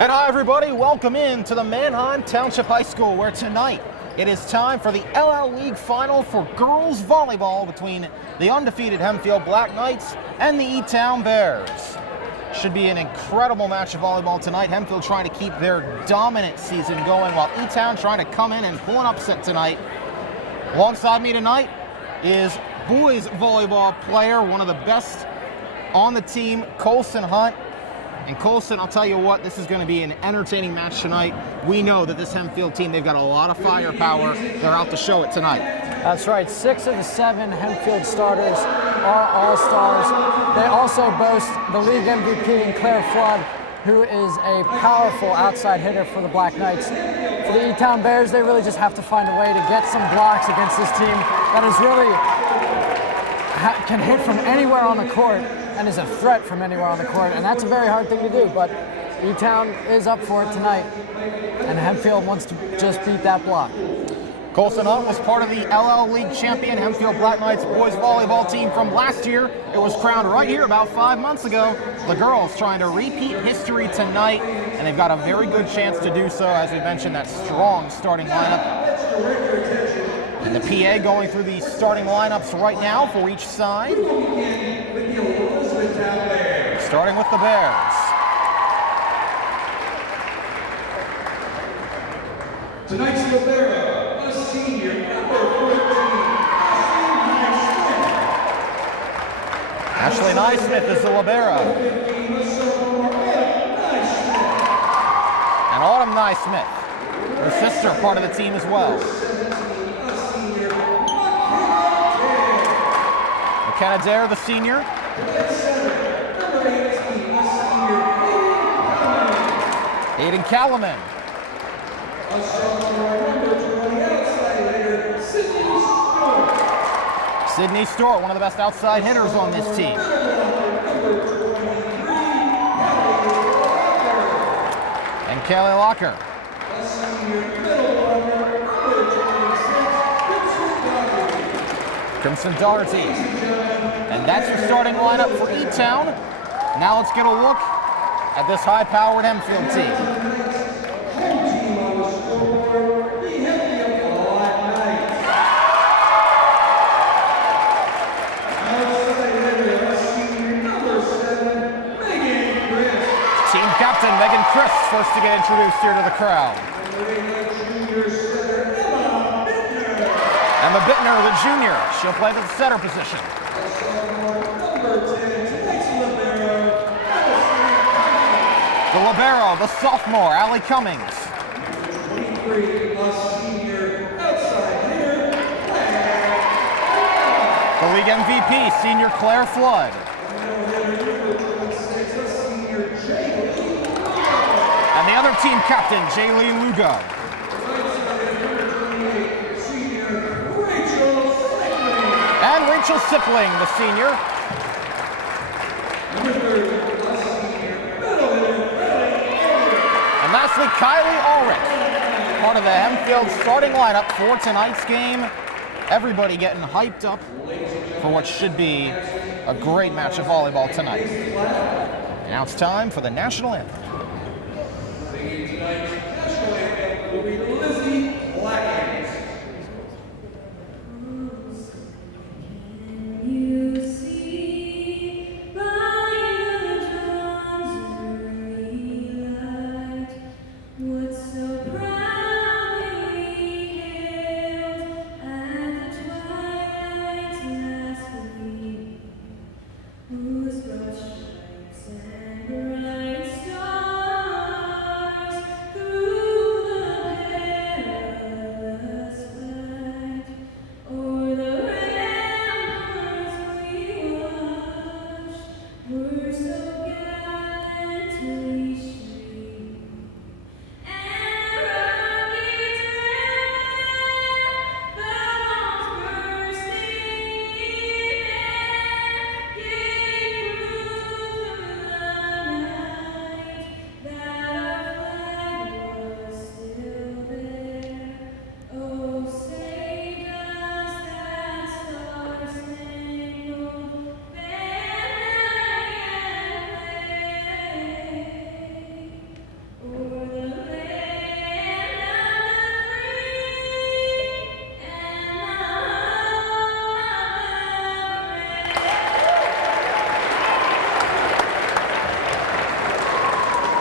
And hi everybody, welcome in to the Manheim Township High School, where tonight it is time for the LL League Final for girls volleyball between the undefeated Hempfield Black Knights and the E-Town Bears. Should be an incredible match of volleyball tonight. Hempfield trying to keep their dominant season going, while E-Town trying to come in and pull an upset tonight. Alongside me tonight is boys volleyball player, one of the best on the team, Colson Hunt. And Colson, I'll tell you what, this is going to be an entertaining match tonight. We know that this Hempfield team, they've got a lot of firepower. They're out to show it tonight. That's right. 6 of the 7 Hempfield starters are all-stars. They also boast the league MVP in Claire Flood, who is a powerful outside hitter for the Black Knights. For the E-Town Bears, they really just have to find a way to get some blocks against this team that is really can hit from anywhere on the court and is a threat from anywhere on the court, and that's a very hard thing to do, but E-Town is up for it tonight, and Hempfield wants to just beat that block. Colson Hunt was part of the LL League champion Hempfield Black Knights boys volleyball team from last year. It was crowned right here about 5 months ago. The girls trying to repeat history tonight, and they've got a very good chance to do so. As we mentioned, that strong starting lineup. And the PA going through the starting lineups right now for each side. Starting with the Bears. Tonight's libero, a senior, number 14, Ashley Naismith is the libero. And Autumn Naismith, her sister, part of the team as well. McKenna Dare, the senior. Aiden Calaman. Sydney Stewart, one of the best outside hitters on this team. And Kelly Locker. Crimson Doherty. And that's your starting lineup for E-Town. Now let's get a look at this high-powered Hempfield team. Team captain Megan Chris, first to get introduced here to the crowd. Emma Bittner, the junior. She'll play the center position. The libero, the sophomore, Allie Cummings. The league MVP, senior Claire Flood. And the other team captain, Jaylee Lugo. And Rachel Sipling, the senior. And lastly, Kylie Ulrich, part of the Hempfield starting lineup for tonight's game. Everybody getting hyped up for what should be a great match of volleyball tonight. And now it's time for the national anthem. Tonight's national anthem will be Lizzie Black.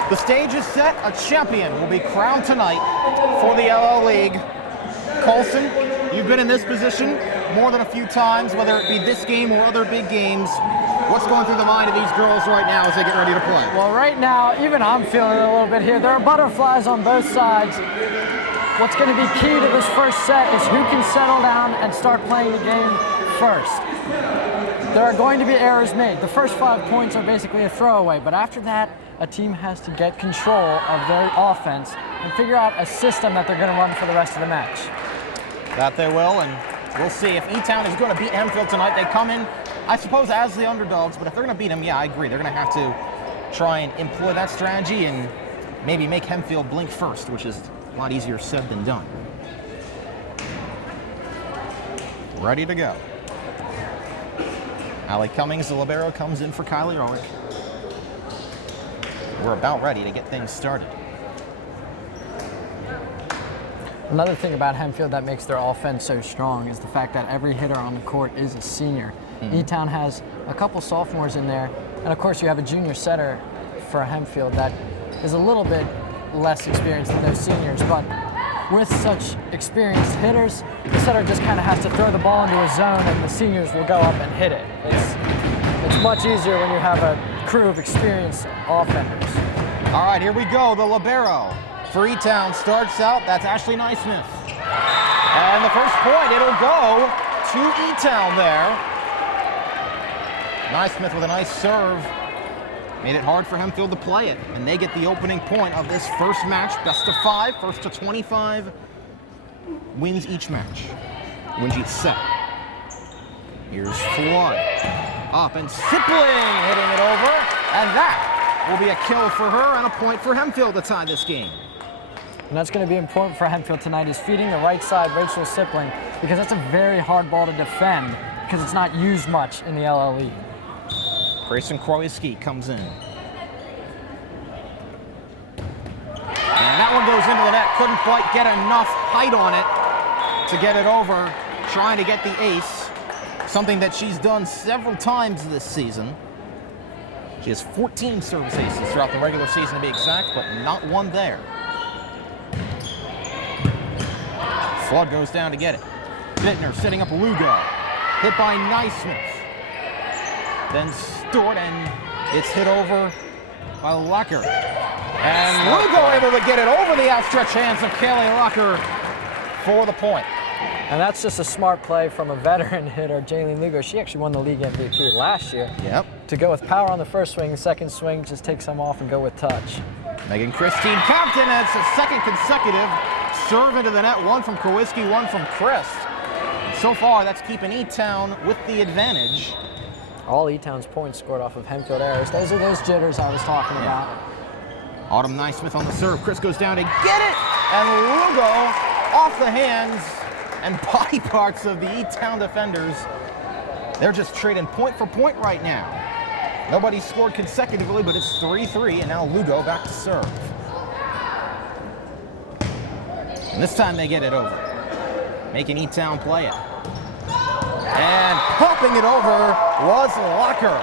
The stage is set. A champion will be crowned tonight for the LL League. Colson, you've been in this position more than a few times, whether it be this game or other big games. What's going through the mind of these girls right now as they get ready to play? Well, right now, even I'm feeling it a little bit here. There are butterflies on both sides. What's going to be key to this first set is who can settle down and start playing the game first. There are going to be errors made. The first 5 points are basically a throwaway, but after that, a team has to get control of their offense and figure out a system that they're going to run for the rest of the match. That they will, and we'll see if E-Town is going to beat Hempfield tonight. They come in, I suppose, as the underdogs, but if they're going to beat them, yeah, I agree. They're going to have to try and employ that strategy and maybe make Hempfield blink first, which is a lot easier said than done. Ready to go. Allie Cummings, the libero, comes in for Kylie Ehrlich. We're about ready to get things started. Another thing about Hempfield that makes their offense so strong is the fact that every hitter on the court is a senior. E-Town has a couple sophomores in there, and of course you have a junior setter for Hempfield that is a little bit less experienced than those seniors, but with such experienced hitters, the setter just kind of has to throw the ball into a zone and the seniors will go up and hit it. It's much easier when you have a crew of experienced offenders. All right, here we go. The libero for E-Town starts out. That's Ashley Naismith. And the first point, it'll go to E-Town there. Naismith with a nice serve. Made it hard for Hempfield to play it. And they get the opening point of this first match. Best of 5, first to 25 wins each match. Wins each set. Here's Flood. Up and Sipling hitting it over. And that will be a kill for her and a point for Hempfield to tie this game. And that's going to be important for Hempfield tonight, is feeding the right side, Rachel Sipling, because that's a very hard ball to defend because it's not used much in the LL League. Grayson Kroiski comes in. And that one goes into the net. Couldn't quite get enough height on it to get it over. Trying to get the ace. Something that she's done several times this season. She has 14 service aces throughout the regular season to be exact, but not one there. Flood goes down to get it. Bittner setting up Lugo. Hit by Naismith. Then Stewart, and it's hit over by Locker. And Lugo able to get it over the outstretched hands of Kaylee Locker for the point. And that's just a smart play from a veteran hitter, Jaylene Lugo. She actually won the league MVP last year. Yep. To go with power on the first swing, the second swing, just take some off and go with touch. Megan Christine Compton, that's a second consecutive serve into the net. One from Krowiski, one from Chris. And so far, that's keeping E-Town with the advantage. All E-Town's points scored off of Hempfield errors. Those are those jitters I was talking about. Autumn Naismith on the serve. Chris goes down to get it. And Lugo off the hands and body parts of the E-Town defenders. They're just trading point for point right now. Nobody scored consecutively, but it's 3-3, and now Lugo back to serve. And this time they get it over, making E-Town play it. And popping it over was Locker.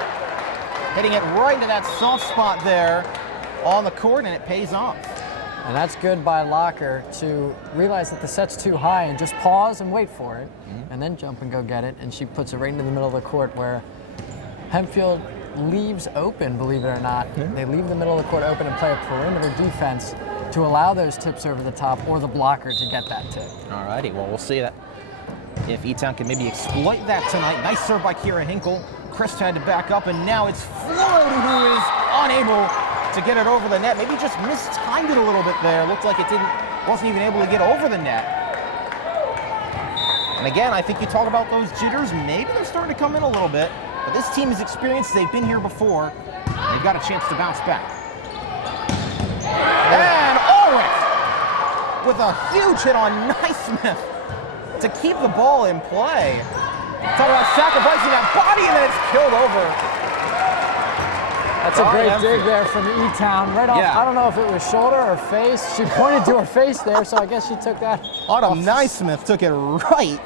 Hitting it right into that soft spot there on the court, and it pays off. And that's good by Locker to realize that the set's too high and just pause and wait for it, and then jump and go get it, and she puts it right into the middle of the court where Hempfield leaves open, believe it or not. They leave the middle of the court open and play a perimeter defense to allow those tips over the top or the blocker to get that tip. All righty, well, we'll see that if E-Town can maybe exploit that tonight. Nice serve by Kira Hinkle. Chris had to back up, and now it's Floyd who is unable to get it over the net. Maybe just mistimed it a little bit there. Looked like it wasn't even able to get over the net. And again, I think you talk about those jitters. Maybe they're starting to come in a little bit. But this team is experienced. They've been here before. They've got a chance to bounce back. And Ulrich with a huge hit on Naismith to keep the ball in play. Talk about sacrificing that body, and then it's killed over. That's a great dig there from E-Town. Right off, I don't know if it was shoulder or face. She pointed to her face there, so I guess she took that. Autumn Naismith took it right.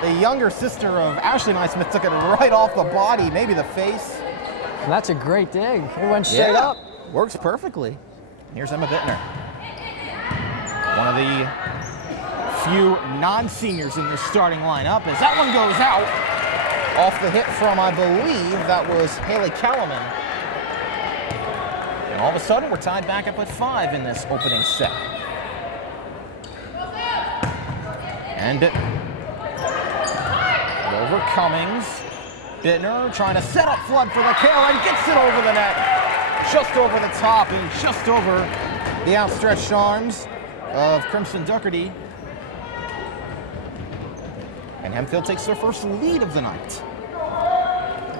The younger sister of Ashley Naismith took it right off the body, maybe the face. And that's a great dig. It went straight up. Works perfectly. Here's Emma Bittner. One of the few non-seniors in this starting lineup as that one goes out off the hit from, I believe, that was Haley Kellerman. And all of a sudden, we're tied back up at 5 in this opening set. And over Cummings. Bittner trying to set up Flood for the kill and gets it over the net. Just over the top and just over the outstretched arms of Crimson Doherty. And Hempfield takes their first lead of the night.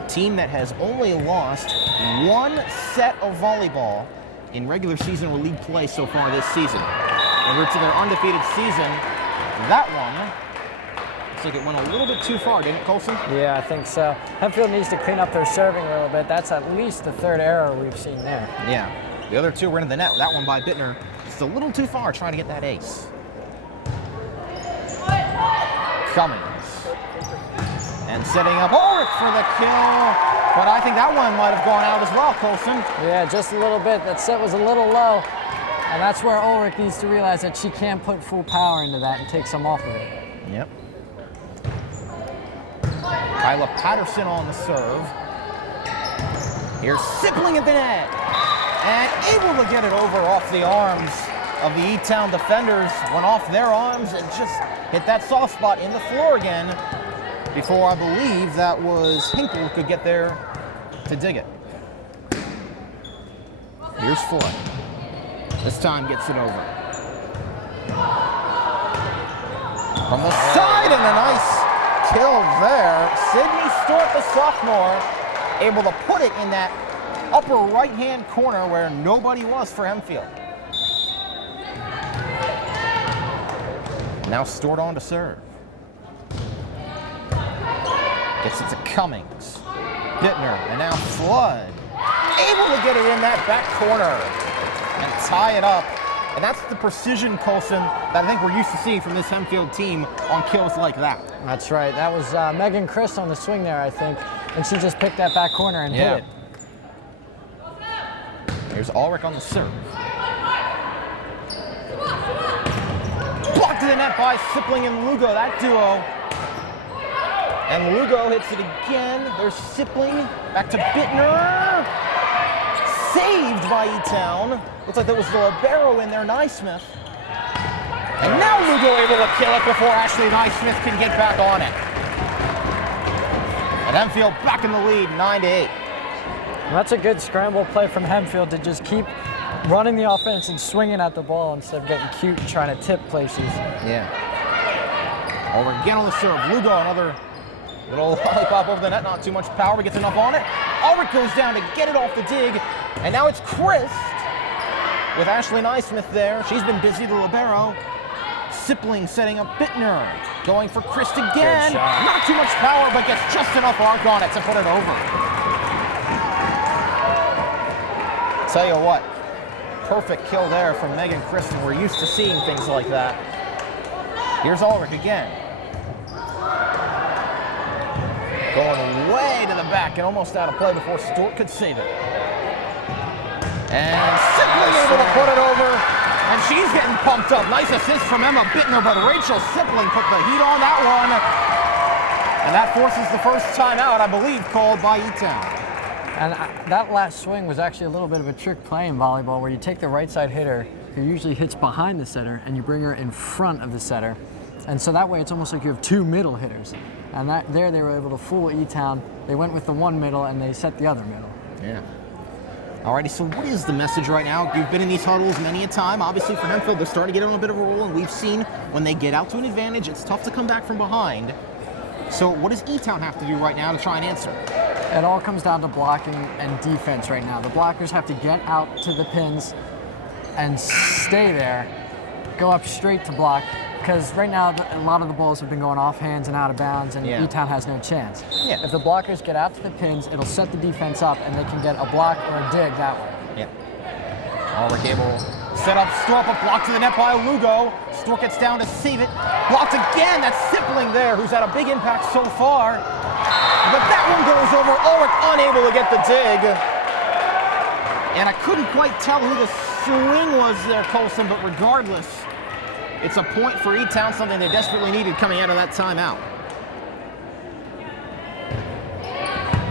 Team that has only lost one set of volleyball in regular season or league play so far this season. En route to their undefeated season, that one looks like it went a little bit too far, didn't it, Colson? Yeah, I think so. Hempfield needs to clean up their serving a little bit. That's at least the third error we've seen there. Yeah. The other two were into the net. That one by Bittner just a little too far trying to get that ace. Cummings. And setting up Ulrich for the kill. But I think that one might have gone out as well, Colson. Yeah, just a little bit. That set was a little low. And that's where Ulrich needs to realize that she can't put full power into that and take some off of it. Yep. Kyla Patterson on the serve. Here's Sipling at the net. And able to get it over off the arms of the E-Town defenders. Went off their arms and just hit that soft spot in the floor again before I believe that was Hinkle could get there to dig it. Here's Flood. This time gets it over. From the side and a nice kill there. Sydney Stewart, the sophomore, able to put it in that upper right-hand corner where nobody was for Hempfield. Now Stewart on to serve. Gets it to Cummings. Bittner, and now Flood. Able to get it in that back corner and tie it up. And that's the precision, Colson, that I think we're used to seeing from this Hempfield team on kills like that. That's right. That was Megan Christ on the swing there, I think. And she just picked that back corner and hit it. Here's Ulrich on the serve. Blocked to the net by Sipling and Lugo, that duo. And Lugo hits it again. There's Sipling, back to Bittner. Saved by E-Town. Looks like there was the libero in there, Naismith. And now Lugo able to kill it before Ashley Naismith can get back on it. And Hempfield back in the lead, 9-8. That's a good scramble play from Hempfield to just keep running the offense and swinging at the ball instead of getting cute and trying to tip places. Yeah. Over again on the serve. Lugo, another little lollipop over the net, not too much power, but gets enough on it. Ulrich goes down to get it off the dig. And now it's Christ with Ashley Naismith there. She's been busy, the libero. Sipling setting up Bittner. Going for Christ again. Not too much power, but gets just enough arc on it to put it over. Tell you what, perfect kill there from Megan Christen. We're used to seeing things like that. Here's Ulrich again. Going way to the back and almost out of play before Stewart could save it. And Sipling able to put it over, and she's getting pumped up. Nice assist from Emma Bittner, but Rachel Sipling put the heat on that one. And that forces the first timeout, I believe, called by E-Town. And that last swing was actually a little bit of a trick play in volleyball where you take the right side hitter who usually hits behind the setter and you bring her in front of the setter. And so that way it's almost like you have two middle hitters. And there they were able to fool E-Town. They went with the one middle and they set the other middle. Yeah. Alrighty, so what is the message right now? You've been in these huddles many a time. Obviously for Hempfield, they're starting to get on a bit of a roll, and we've seen when they get out to an advantage, it's tough to come back from behind. So what does E-Town have to do right now to try and answer? It all comes down to blocking and defense right now. The blockers have to get out to the pins and stay there, go up straight to block, because right now a lot of the balls have been going off hands and out of bounds, and E-Town has no chance. Yeah. If the blockers get out to the pins, it'll set the defense up, and they can get a block or a dig that way. Yeah. Ulrich able set up Storp, a block to the net by Lugo. Storp gets down to save it. Blocked again. That's Sipling there, who's had a big impact so far. But that one goes over. Ulrich unable to get the dig. And I couldn't quite tell who the swing was there, Colson, but regardless, it's a point for E-Town, something they desperately needed coming out of that timeout.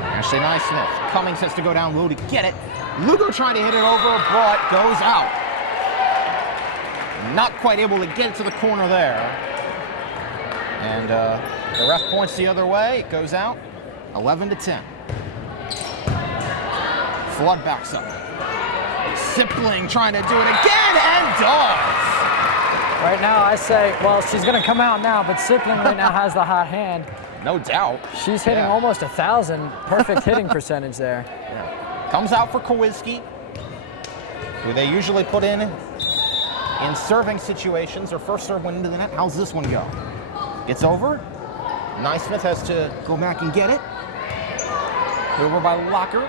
Ashley Naismith. Cummings has to go down low to get it. Lugo trying to hit it over, but goes out. Not quite able to get it to the corner there. And the ref points the other way. It goes out, 11-10. Flood backs up. Sipling trying to do it again, and does. Right now, I say, well, she's going to come out now, but Sipling right now has the hot hand. No doubt. She's hitting almost 1,000. Perfect hitting percentage there. Yeah. Comes out for Kowalski, who they usually put in serving situations. Her first serve went into the net. How's this one go? It's over. Naismith has to go back and get it. Over by Locker.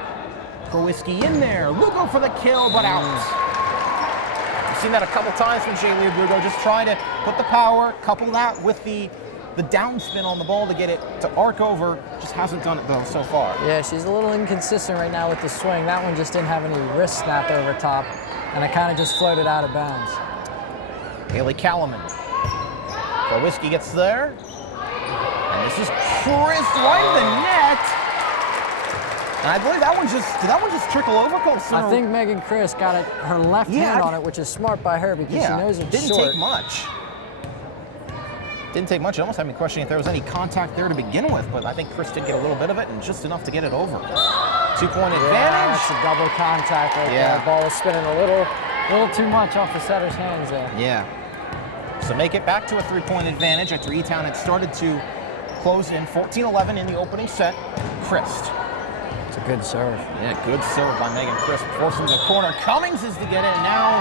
Kowalski in there. Lugo for the kill, but out. We've seen that a couple times from Jaylee Lugo, just trying to put the power, couple that with the downspin on the ball to get it to arc over. Just hasn't done it though so far. Yeah, she's a little inconsistent right now with the swing. That one just didn't have any wrist snap over top, and it kind of just floated out of bounds. Haley Callman. Kowalski gets there. And this is Chris right in the net. And I believe did that one just trickle over, Colson? I think Megan Chris got her left hand on it, which is smart by her because she knows it's didn't short. take much. Didn't take much. It almost had me questioning if there was any contact there to begin with, but I think Chris did get a little bit of it and just enough to get it over. 2-point advantage. It's a double contact right there. The ball was spinning a little too much off the setter's hands there. Yeah. So make it back to a 3-point advantage after E-Town had started to close in 14-11 in the opening set. Christ. It's a good serve. Yeah, good serve by Megan Crisp. Forcing the corner. Cummings is to get it, and now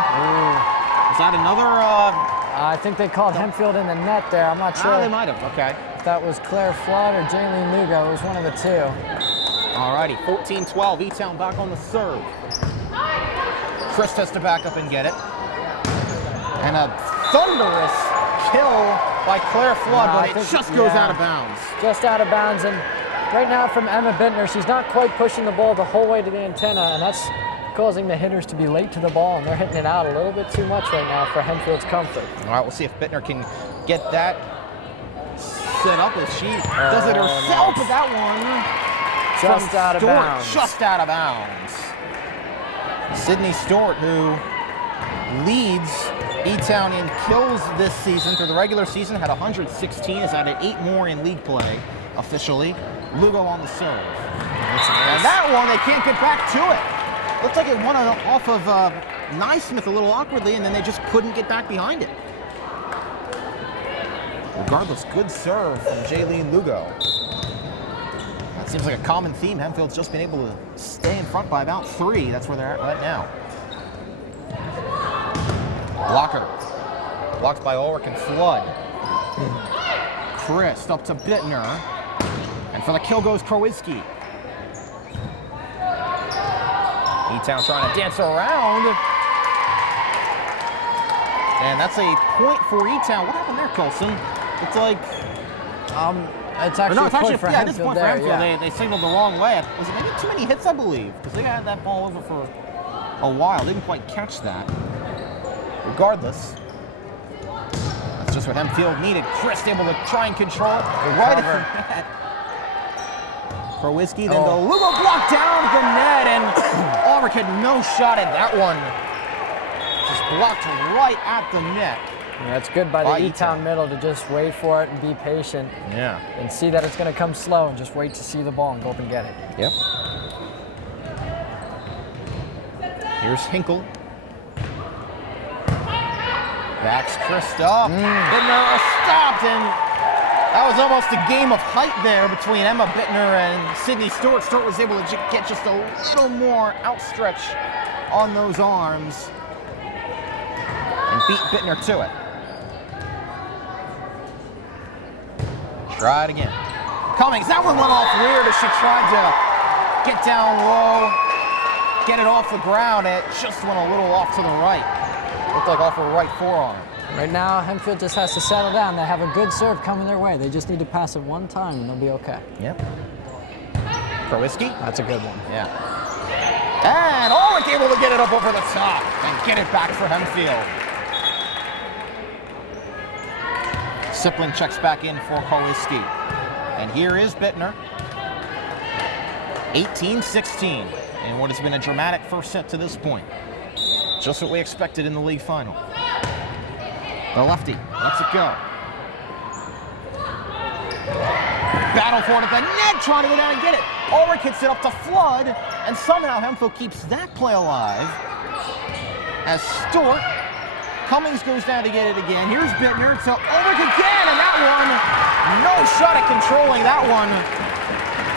is that another? I think they called Hempfield in the net there. I'm not sure. They might have. Okay. If that was Claire Flood or Jaylene Lugo. It was one of the two. Alrighty, 14-12. E-Town back on the serve. Crisp has to back up and get it. And a thunderous kill by Claire Flood, but it just goes out of bounds. Just out of bounds, and right now from Emma Bittner, she's not quite pushing the ball the whole way to the antenna, and that's causing the hitters to be late to the ball, and they're hitting it out a little bit too much right now for Hempfield's comfort. All right, we'll see if Bittner can get that set up as she does it herself, but that one just out of bounds. Just out of bounds. Sydney Stewart, who leads E-Town in kills this season through the regular season, had 116, has added 8 more in league play officially. Lugo on the serve. And that one, they can't get back to it. Looks like it went off of Naismith a little awkwardly, and then they just couldn't get back behind it. Regardless, good serve from Jaylene Lugo. That seems like a common theme. Hempfield's just been able to stay in front by about 3. That's where they're at right now. Locker. Blocked by Ulrich and Flood. Chris up to Bittner. And for the kill goes Kowalski. E-Town trying to dance around. And that's a point for E-Town. What happened there, Colson? It's like... it's actually a point for Hempfield there. Yeah. They signaled the wrong way. Was it maybe too many hits, I believe? Because they had that ball over for a while. Didn't quite catch that. Regardless, that's just what Hempfield needed. Chris able to try and control it. Right at the net. Kowalski, then the Lugo blocked down the net, and Ulrich had no shot at that one. Just blocked right at the net. Yeah, that's good by the E-Town middle to just wait for it and be patient. Yeah. And see that it's going to come slow and just wait to see the ball and go up and get it. Yep. Here's Hinkle. Backs Chris up. Bittner stopped, and that was almost a game of height there between Emma Bittner and Sydney Stewart. Stewart was able to get just a little more outstretch on those arms and beat Bittner to it. Try it again. Cummings, that one went off weird as she tried to get down low, get it off the ground, and it just went a little off to the right. Looked like off her right forearm. Right now, Hempfield just has to settle down. They have a good serve coming their way. They just need to pass it one time, and they'll be okay. Yep. Kowalski? That's a good one. Yeah. And Ulrich able to get it up over the top and get it back for Hempfield. Sipling checks back in for Koliski. And here is Bittner. 18-16 in what has been a dramatic first set to this point. Just what we expected in the league final. The lefty lets it go. Battle for it at the net, trying to go down and get it. Ulrich hits it up to Flood, and somehow Hempfield keeps that play alive. As Stewart, Cummings goes down to get it again. Here's Bittner, so Ulrich again, and that one, no shot at controlling that one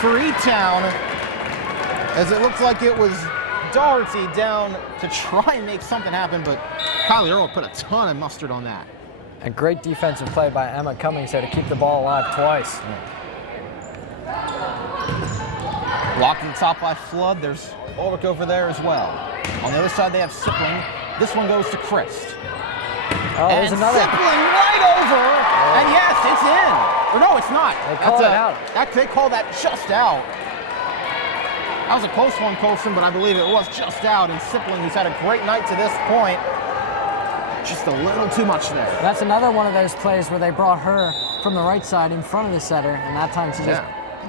for E-Town, as it looks like it was Doherty down to try and make something happen, but Kylie Earl put a ton of mustard on that. A great defensive play by Emma Cummings there to keep the ball alive twice. Blocked to the top by Flood. There's Ulrich over there as well. On the other side, they have Sipling. This one goes to Christ. Oh, there's another. Sipling right over, and yes, it's in. Or no, it's not. They called it out. They call that just out. That was a close one, Colson, but I believe it was just out. And Sipling, who's had a great night to this point, just a little too much there. That's another one of those plays where they brought her from the right side in front of the setter, and that time she just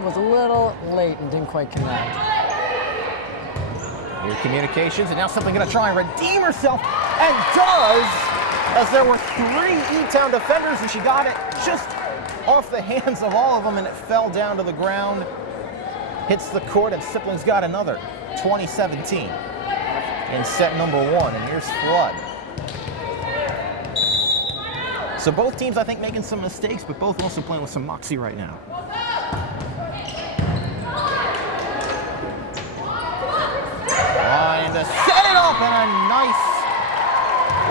was a little late and didn't quite connect. New communications, and now Sipling going to try and redeem herself, and does, as there were 3 E-Town defenders, and she got it just off the hands of all of them, and it fell down to the ground. Hits the court, and Sipling's got another 2017 in set number 1. And here's Flood. So both teams, I think, making some mistakes, but both also playing with some moxie right now. Trying to set it up, and a nice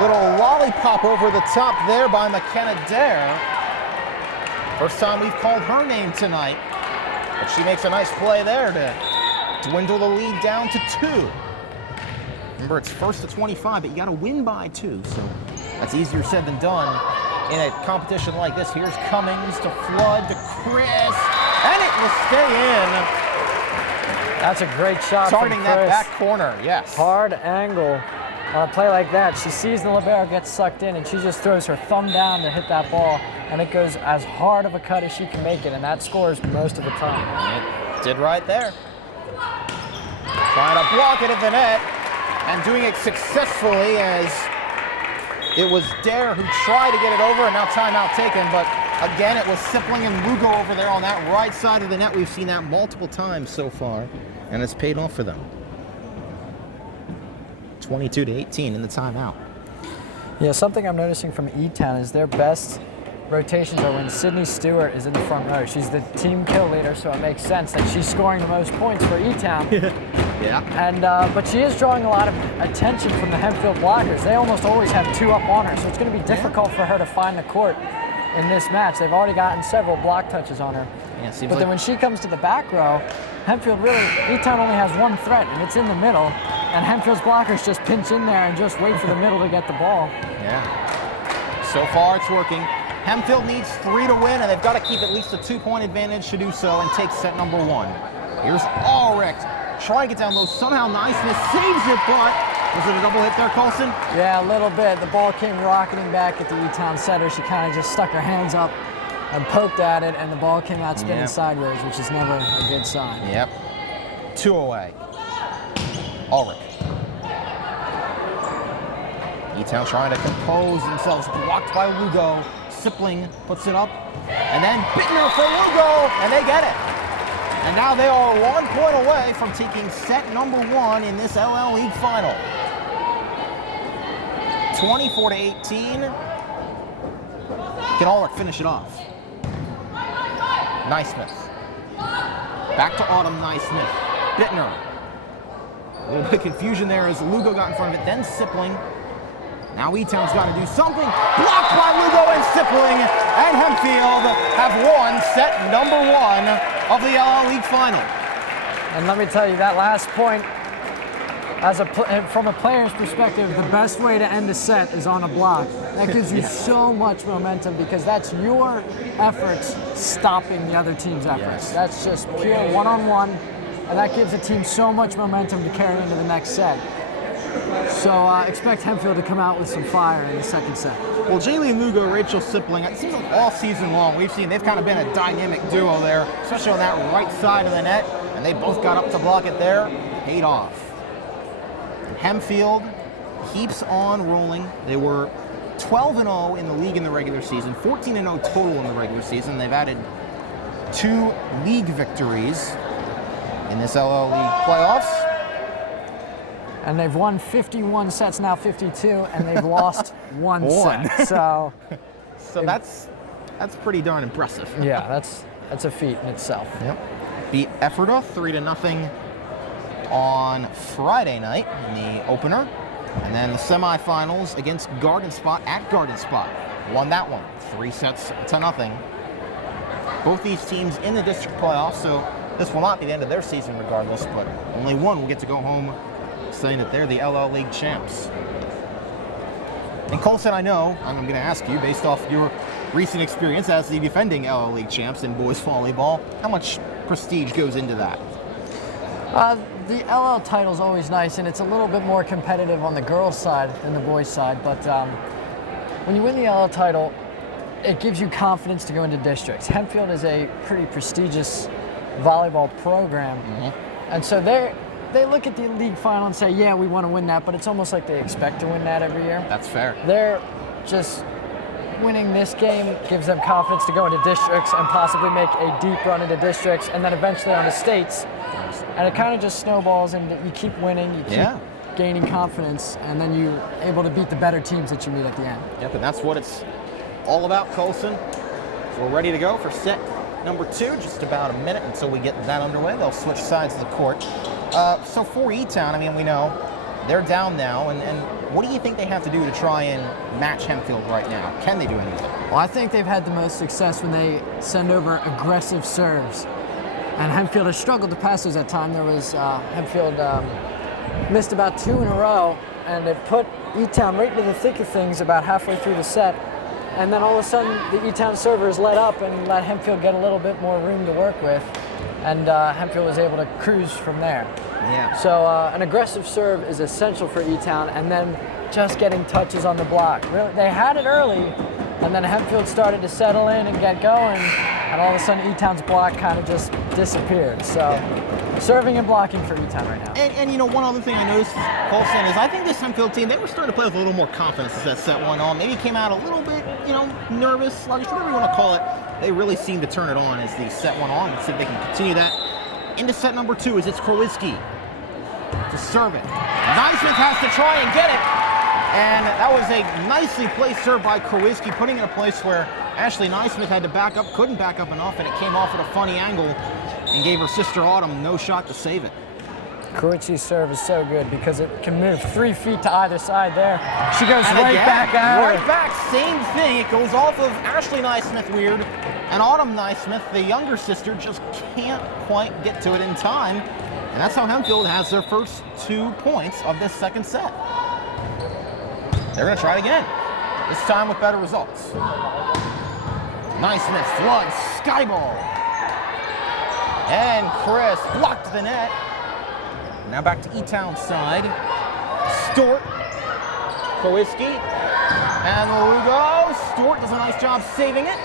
little lollipop over the top there by McKenna Dare. First time we've called her name tonight. But she makes a nice play there to dwindle the lead down to 2. Remember, it's first to 25, but you got to win by 2, so that's easier said than done in a competition like this. Here's Cummings to Flood to Chris, and it will stay in. That's a great shot. Targeting that back corner, yes. Hard angle on a play like that. She sees the libero get sucked in, and she just throws her thumb down to hit that ball. And it goes as hard of a cut as she can make it, and that scores most of the time. It did right there. Trying to block it at the net, and doing it successfully, as it was Dare who tried to get it over, and now timeout taken, but again, it was Sipling and Lugo over there on that right side of the net. We've seen that multiple times so far, and it's paid off for them. 22-18 in the timeout. Yeah, something I'm noticing from E-Town is their best rotations are when Sydney Stewart is in the front row. She's the team kill leader, so it makes sense that she's scoring the most points for E-Town. Yeah. And but she is drawing a lot of attention from the Hempfield blockers. They almost always have 2 up on her, so it's going to be difficult for her to find the court in this match. They've already gotten several block touches on her. Yeah, but then when she comes to the back row, Hempfield really, E-Town only has 1 threat, and it's in the middle. And Hempfield's blockers just pinch in there and just wait for the middle to get the ball. Yeah. So far, it's working. Hempfield needs 3 to win, and they've got to keep at least a 2-point advantage to do so and take set number 1. Here's Ulrich. Try to get down low. Somehow Niceness saves it, but was it a double hit there, Colson? Yeah, a little bit. The ball came rocketing back at the E-Town setter. She kind of just stuck her hands up and poked at it, and the ball came out spinning sideways, which is never a good sign. Yep. 2 away. Ulrich. E-Town trying to compose themselves, blocked by Lugo. Sipling puts it up, and then Bittner for Lugo, and they get it. And now they are 1 point away from taking set number 1 in this LL League final. 24-18. Can Ulrich finish it off? Naismith. Back to Autumn Naismith. Bittner. A little bit of confusion there as Lugo got in front of it, then Sipling. Now E-Town's got to do something. Blocked by Lugo and Sipling, and Hempfield have won set number 1 of the LL League final. And let me tell you, that last point, from a player's perspective, the best way to end a set is on a block. That gives you so much momentum because that's your efforts stopping the other team's efforts. That's just pure one-on-one and that gives the team so much momentum to carry into the next set. So expect Hempfield to come out with some fire in the second set. Well, Jaylee Lugo, Rachel Sipling, it seems like all season long we've seen they've kind of been a dynamic duo there, especially on that right side of the net, and they both got up to block it there. Paid off. Hempfield keeps on rolling. They were 12-0 in the league in the regular season, 14-0 total in the regular season. They've added 2 league victories in this LL League playoffs. And they've won 51 sets, now 52, and they've lost one set. So that's pretty darn impressive. Yeah, that's a feat in itself. Yep. Beat Ephrata 3-0 on Friday night in the opener. And then the semifinals against Garden Spot at Garden Spot. Won that one, 3-0. Both these teams in the district playoffs, so this will not be the end of their season regardless, but only one will get to go home saying that they're the LL League champs. And Colson, I know, I'm going to ask you, based off your recent experience as the defending LL League champs in boys volleyball, how much prestige goes into that? The LL title is always nice, and it's a little bit more competitive on the girls' side than the boys' side, but when you win the LL title, it gives you confidence to go into districts. Hempfield is a pretty prestigious volleyball program, and so they look at the league final and say, yeah, we want to win that, but it's almost like they expect to win that every year. That's fair. They're just winning this game gives them confidence to go into districts and possibly make a deep run into districts and then eventually on the states. And it kind of just snowballs, and you keep winning, you keep gaining confidence, and then you're able to beat the better teams that you meet at the end. Yep, and that's what it's all about, Colson. So we're ready to go for set number 2, just about a minute until we get that underway. They'll switch sides of the court. So for E-Town, I mean, we know they're down now, and what do you think they have to do to try and match Hempfield right now? Can they do anything? Well, I think they've had the most success when they send over aggressive serves. And Hempfield has struggled to pass those at times. There was Hempfield missed about 2 in a row, and it put E-Town right into the thick of things about halfway through the set. And then all of a sudden, the E-Town servers let up and let Hempfield get a little bit more room to work with. And Hempfield was able to cruise from there. Yeah. So an aggressive serve is essential for E-Town, and then just getting touches on the block. Really, they had it early, and then Hempfield started to settle in and get going, and all of a sudden E-Town's block kind of just disappeared. So serving and blocking for E-Town right now. And you know, one other thing I noticed, Colson, is I think this Hempfield team, they were starting to play with a little more confidence as that set went on. Maybe came out a little bit, you know, nervous, sluggish, whatever you want to call it. They really seemed to turn it on as the set went on. Let's see if they can continue that into set number 2 as it's Krowitzki to serve it. Neismith has to try and get it. And that was a nicely placed serve by Krowitzki, putting it in a place where Ashley Neismith had to back up, couldn't back up enough, and it came off at a funny angle and gave her sister Autumn no shot to save it. Krowitzki's serve is so good because it can move 3 feet to either side there. She goes and right again, back at her. Right back, same thing. It goes off of Ashley Neismith weird, and Autumn Neismith, the younger sister, just can't quite get to it in time. And that's how Hempfield has their first 2 points of this second set. They're going to try it again, this time with better results. Neismith floods, sky ball. And Chris blocked the net. Now back to E-Town's side. Stort, Krowitzki, and Lugo. Stort does a nice job saving it.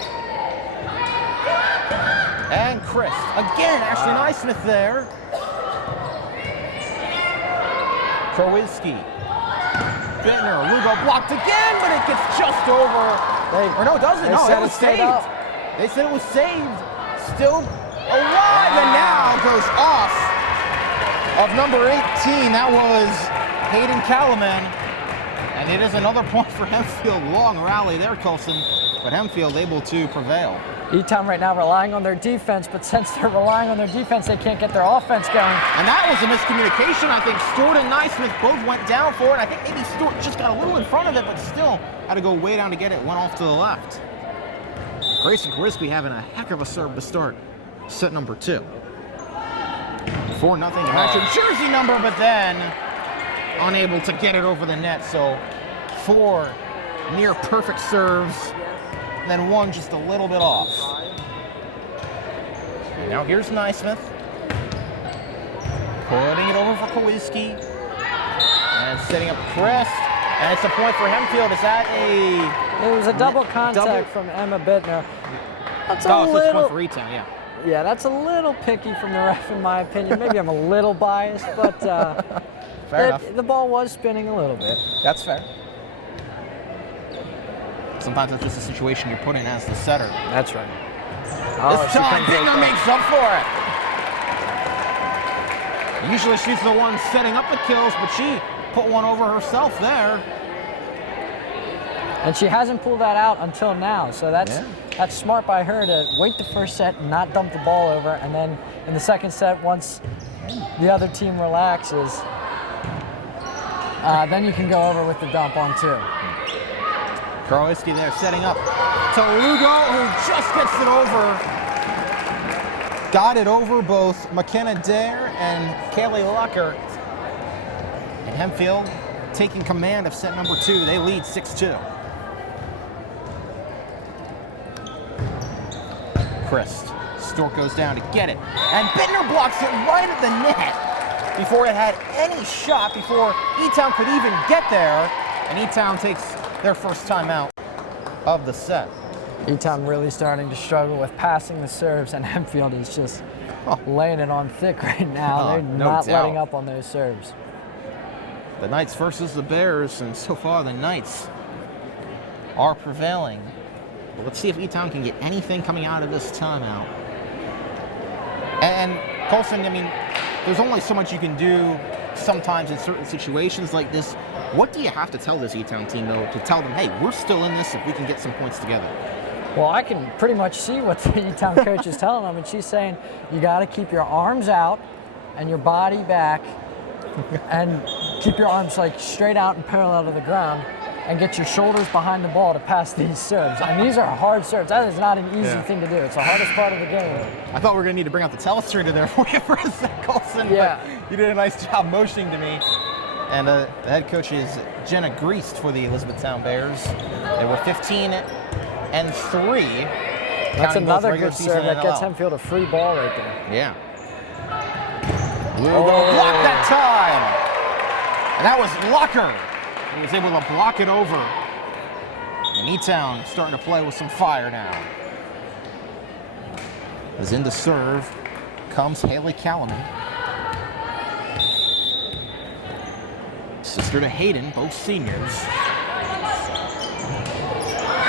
And Chris, again, Ashley Neismith there. Krowitzki, Bittner, Lugo blocked again, but it gets just over. Or no, it doesn't. No, it was saved. They said it was saved. Still alive, and now goes off of number 18. That was Hayden Calaman. And it is another point for Hempfield. Long rally there, Colson, but Hempfield able to prevail. E-Town right now relying on their defense, but since they're relying on their defense, they can't get their offense going. And that was a miscommunication. I think Stewart and Neismith both went down for it. I think maybe Stewart just got a little in front of it, but still had to go way down to get it. Went off to the left. Grayson Krowitzki having a heck of a serve to start set number 2. 4-0 to match your jersey number, but then unable to get it over the net. So 4 near perfect serves, then 1 just a little bit off. And now here's Neismith. Putting it over for Kasey. And setting up Crest. And it's a point for Hempfield. Is that a... It was a double contact from Emma Bittner. That's a Oh, so it's a little... point for E-Town, yeah. Yeah, that's a little picky from the ref, in my opinion. Maybe I'm a little biased, but Fair enough. the ball was spinning a little bit. That's fair. Sometimes that's just a situation you're put in as the setter. That's right. This time, Bittner makes up for it. Usually she's the one setting up the kills, but she put one over herself there. And she hasn't pulled that out until now, so that's smart by her to wait the first set and not dump the ball over, and then in the second set, once the other team relaxes, then you can go over with the dump on two. Kasey there setting up to Lugo, who just gets it over. Got it over both McKenna Dare and Kaylee Lucker. And Hempfield taking command of set number 2. They lead 6-2. Christ. Stork goes down to get it. And Bittner blocks it right at the net before it had any shot, before E-Town could even get there. And E-Town takes their first time out of the set. E-Town really starting to struggle with passing the serves, and Hempfield is just laying it on thick right now. They're not letting up on those serves. The Knights versus the Bears, and so far the Knights are prevailing. But let's see if E-Town can get anything coming out of this timeout. And Colson, I mean, there's only so much you can do sometimes in certain situations like this. What do you have to tell this E-Town team, though, to tell them, hey, we're still in this if we can get some points together? Well, I can pretty much see what the E-Town coach is telling them, and she's saying you got to keep your arms out and your body back and keep your arms like straight out and parallel to the ground and get your shoulders behind the ball to pass these serves. And these are hard serves. That is not an easy thing to do. It's the hardest part of the game. I thought we were going to need to bring out the telestrator there for you for a sec, Colson, yeah. But you did a nice job motioning to me. And the head coach is Jenna Greast for the Elizabethtown Bears. They were 15-3. That's another good serve that gets Hempfield a free ball right there. Yeah. Lugo blocked that time. And that was Lucker. He was able to block it over. And E-Town starting to play with some fire now. As in to serve comes Haley Callaman. Sister to Hayden, both seniors.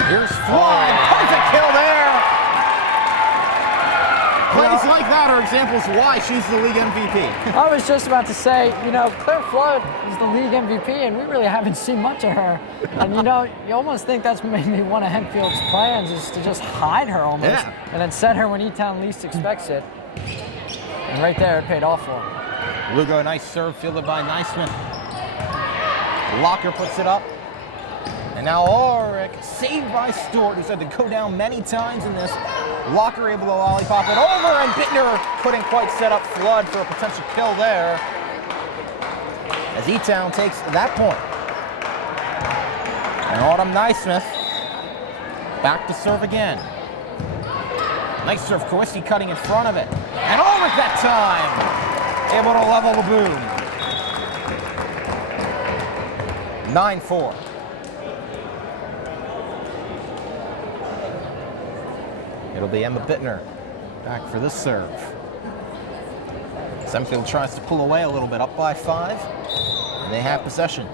Here's Flood. Perfect kill there. Plays like that are examples why she's the league MVP. I was just about to say, you know, Claire Flood is the league MVP, and we really haven't seen much of her. And, you know, you almost think that's maybe one of Hempfield's plans is to just hide her almost and then set her when E-Town least expects it. And right there, it paid off for her. Lugo, nice serve fielded by Naismith. Locker puts it up. And now Ulrich, saved by Stewart, who's had to go down many times in this. Locker able to lollipop it over, and Bittner couldn't quite set up Flood for a potential kill there. As E-Town takes that point. And Autumn Naismith back to serve again. Nice serve, Kasey cutting in front of it. And Ulrich that time, able to level the boom. 9-4. It'll be Emma Bittner back for this serve. Hempfield tries to pull away a little bit, up by 5, and they have possession.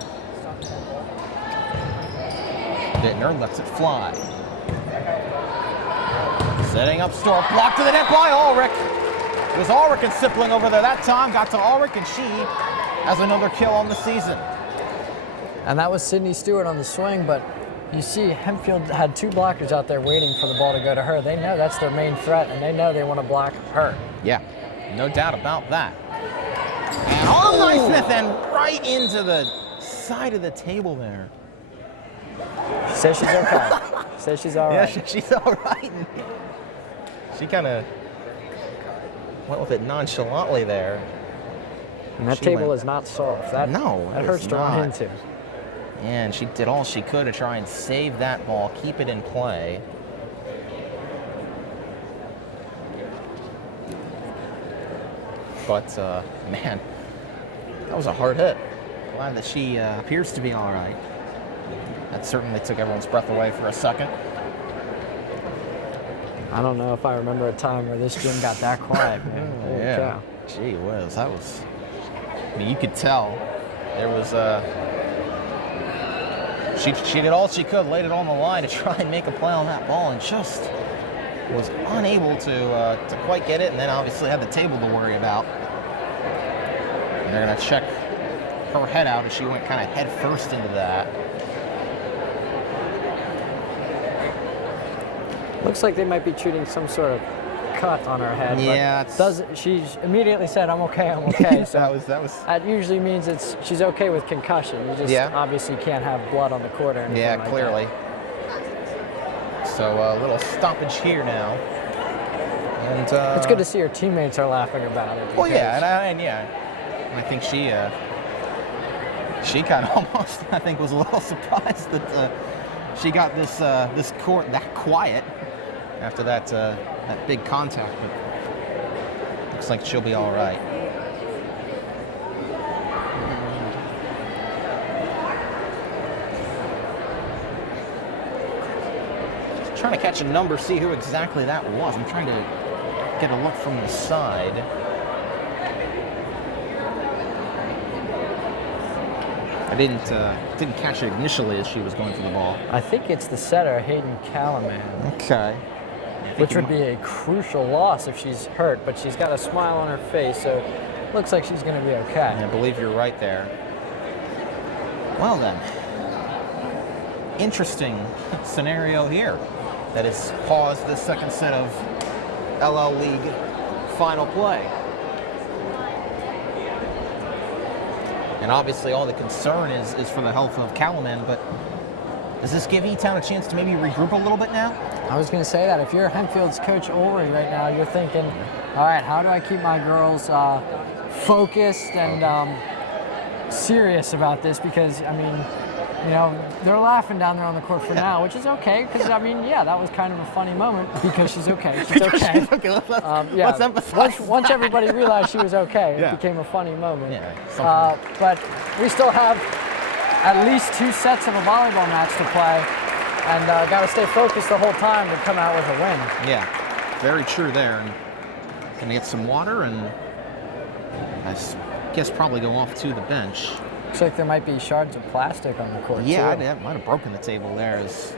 Bittner lets it fly. Setting up Stork, blocked to the net by Ulrich. It was Ulrich and Sipling over there that time, got to Ulrich, and she has another kill on the season. And that was Sydney Stewart on the swing, but you see Hempfield had 2 blockers out there waiting for the ball to go to her. They know that's their main threat, and they know they want to block her. Yeah, no doubt about that. And on Naismith and right into the side of the table there. She says she's okay. She says she's all right. Yeah, she's all right. She kind of went with it nonchalantly there. And that table is not soft. That hurts to run into. And she did all she could to try and save that ball, keep it in play. But, man, That was a hard hit. Glad that she appears to be all right. That certainly took everyone's breath away for a second. I don't know if I remember a time where this gym got that quiet, man. Holy cow. Gee whiz, that was. I mean, you could tell there was she did all she could, laid it on the line to try and make a play on that ball, and just was unable to quite get it, and then obviously had the table to worry about. And they're gonna check her head out as she went kind of head first into that. Looks like they might be treating some sort of cut on her head. Yeah, but she immediately said, "I'm okay, I'm okay." So that was. that usually means she's okay with concussion. You just obviously can't have blood on the court or anything like clearly. that. So a little stoppage here now, and it's good to see her teammates are laughing about it. Well, yeah, and I think she kind of almost, I think, was a little surprised that she got this court that quiet after that big contact, but looks like she'll be all right. Just trying to catch a number, see who exactly that was. I'm trying to get a look from the side. I didn't catch it initially as she was going for the ball. I think it's the setter, Hayden Callaman. Okay. Which would be a crucial loss if she's hurt, but she's got a smile on her face, so looks like she's going to be okay. I believe you're right there. Well then, interesting scenario here that has paused the second set of LL League final play. And obviously all the concern is for the health of Callaman, but does this give E-Town a chance to maybe regroup a little bit now? I was going to say that. If you're Hempfield's coach Ulrich right now, you're thinking, all right, how do I keep my girls focused and serious about this? Because, I mean, you know, they're laughing down there on the court for now, which is okay, because, I mean, yeah, that was kind of a funny moment because she's okay. She's okay. Let's emphasize once everybody realized she was okay, it became a funny moment. Yeah, but we still have at least 2 sets of a volleyball match to play, and got to stay focused the whole time to come out with a win. Yeah, very true there. And gonna get some water, and I guess probably go off to the bench. Looks like there might be shards of plastic on the court, yeah, too. I might have broken the table there as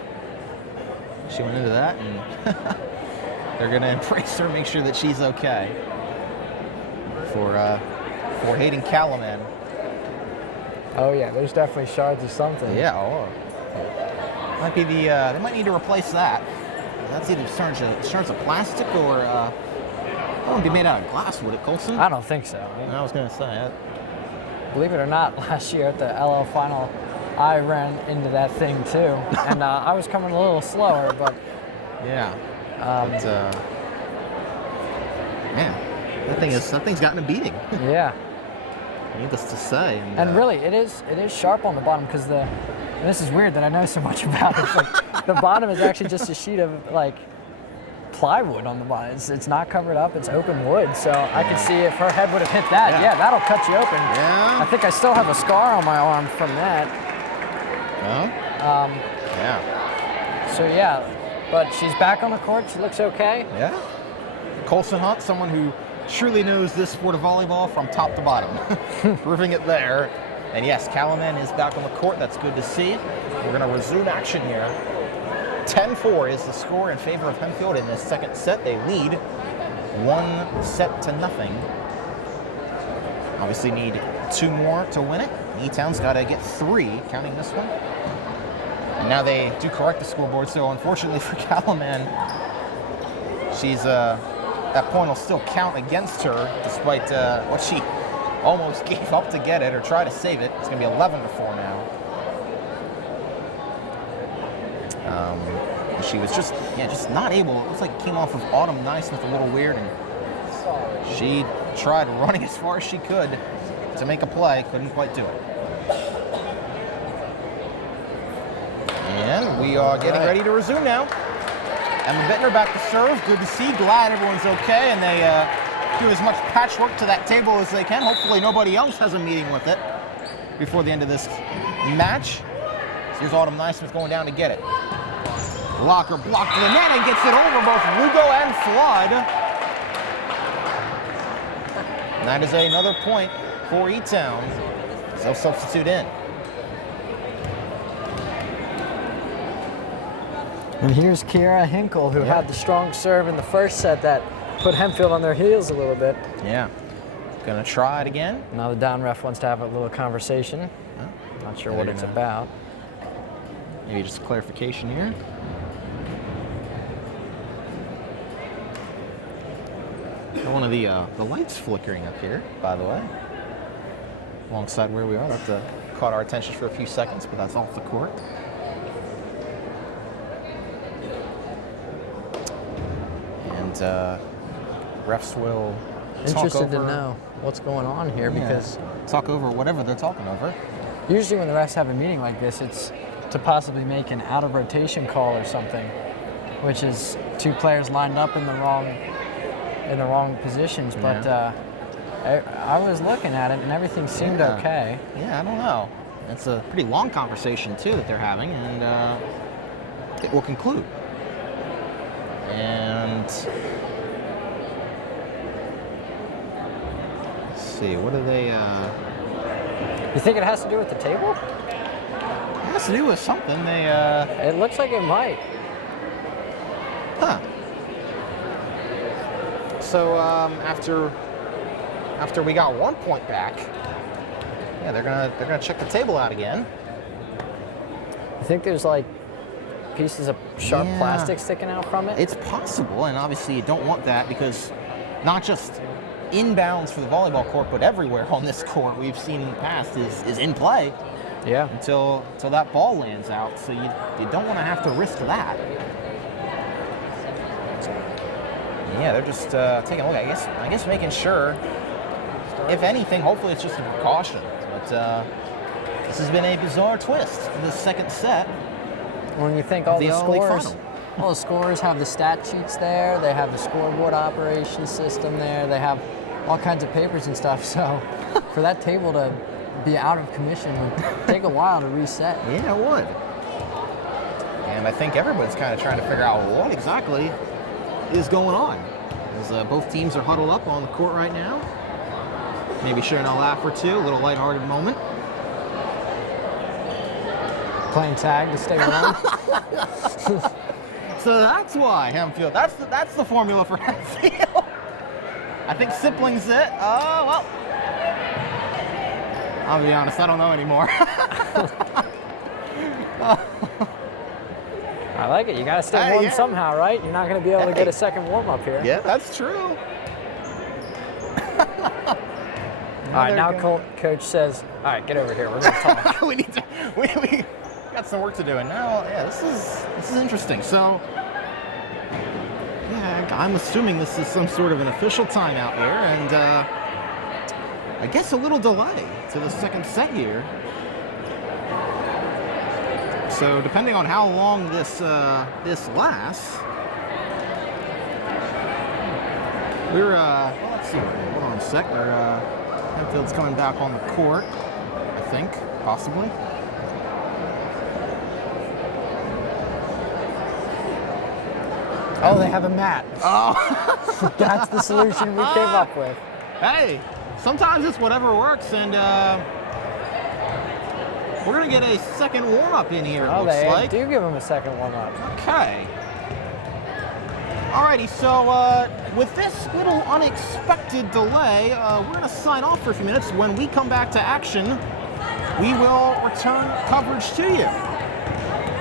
she went into that, and they're gonna embrace her, make sure that she's okay for Hayden Callaman. Oh yeah, there's definitely shards of something. Yeah, might be they might need to replace that. That's either shards of plastic or it wouldn't be made out of glass, would it, Colson? I don't think so. I was gonna say. Believe it or not, last year at the LL final, I ran into that thing too, and I was coming a little slower, but yeah. Man, that thing's gotten a beating. Yeah. Needless to say. And really, it is sharp on the bottom because and this is weird that I know so much about it. But the bottom is actually just a sheet of like plywood on the bottom. It's not covered up. It's open wood. So I could see if her head would have hit that. Yeah, that'll cut you open. Yeah. I think I still have a scar on my arm from that. Oh. Yeah. So yeah, but she's back on the court. She looks okay. Yeah. Colson Hunt, someone who truly knows this sport of volleyball from top to bottom. Proving it there. And yes, Callaman is back on the court. That's good to see. We're going to resume action here. 10-4 is the score in favor of Hempfield in this second set. They lead 1-0. Obviously need 2 more to win it. E-Town's got to get 3, counting this one. And now they do correct the scoreboard, so unfortunately for Callaman, that point will still count against her, despite what she almost gave up to get it or try to save it. It's going to be 11-4 now. She was just not able. It looks like it came off of Autumn Naismith a little weird, and she tried running as far as she could to make a play, couldn't quite do it. And we are getting ready to resume now. Emma Bittner back to serve. Good to see. Glad everyone's okay, and they do as much patchwork to that table as they can. Hopefully nobody else has a meeting with it before the end of this match. So here's Autumn Neismith going down to get it. Locker blocked to the net and gets it over both Lugo and Flood. And that is another point for E-Town. So they'll substitute in. And here's Kiara Hinkle, who had the strong serve in the first set that put Hempfield on their heels a little bit. Yeah. Gonna try it again. Now the down ref wants to have a little conversation. Not sure what it's about. Maybe just a clarification here. One of the lights flickering up here, by the way, alongside where we are. That caught our attention for a few seconds, but that's off the court. And refs will Interested to know what's going on here because talk over whatever they're talking over. Usually when the refs have a meeting like this, it's to possibly make an out of rotation call or something, which is two players lined up in the wrong positions. But I was looking at it and everything seemed okay. Yeah, I don't know. It's a pretty long conversation too that they're having, and it will conclude. And let's see, what do they? You think it has to do with the table? It has to do with something. They. It looks like it might. Huh. So after we got 1 point back, yeah, they're gonna check the table out again. I think there's like pieces of sharp plastic sticking out from it. It's possible, and obviously you don't want that because not just inbounds for the volleyball court, but everywhere on this court we've seen in the past is in play. Yeah. Until that ball lands out, so you don't want to have to risk that. Yeah, they're just taking a look. I guess making sure. If anything, hopefully it's just a precaution. But this has been a bizarre twist to the second set. When you think all the LLL scores, all the scorers have the stat sheets there, they have the scoreboard operation system there, they have all kinds of papers and stuff. So for that table to be out of commission would take a while to reset. Yeah, it would. And I think everybody's kind of trying to figure out what exactly is going on. As both teams are huddled up on the court right now. Maybe sharing a laugh or two, a little lighthearted moment. Playing tag to stay warm. So that's why Hempfield. That's the formula for Hempfield. I think Sipling's it. Oh well. I'll be honest, I don't know anymore. I like it. You got to stay warm somehow, right? You're not going to be able to get a second warm up here. Yeah, that's true. All right, now coach says, all right, get over here. We're going to talk. we got some work to do. And now, this is interesting. So, I'm assuming this is some sort of an official timeout here. And I guess a little delay to the second set here. So depending on how long this lasts, we're let's see. Hold on a sec. Hempfield's coming back on the court, I think, possibly. Oh, they have a mat. Oh, that's the solution we came up with. Hey, sometimes it's whatever works, and we're gonna get a second warm-up in here. Oh, looks they like. do give them a second warm-up. Okay. Alrighty, so with this little unexpected delay, we're going to sign off for a few minutes. When we come back to action, we will return coverage to you.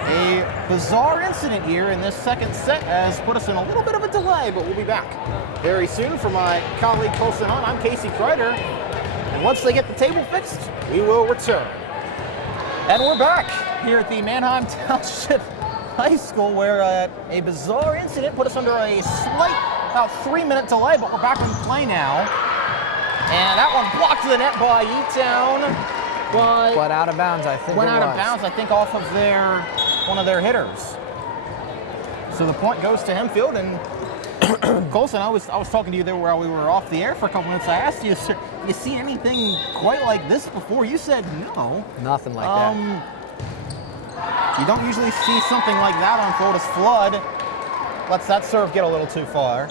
A bizarre incident here in this second set has put us in a little bit of a delay, but we'll be back very soon. For my colleague Colson, I'm Kasey Kreider, and once they get the table fixed, we will return. And we're back here at the Manheim Township High School, where a bizarre incident put us under a slight, about 3-minute delay, but we're back in play now. And that one blocked to the net by E-Town. But out of bounds, I think. Went out of bounds, I think, off of one of their hitters. So the point goes to Hempfield, and Colson, I was talking to you there while we were off the air for a couple minutes. I asked you, sir, you seen anything quite like this before? You said no. Nothing like that. You don't usually see something like that unfold as Flood lets that serve get a little too far.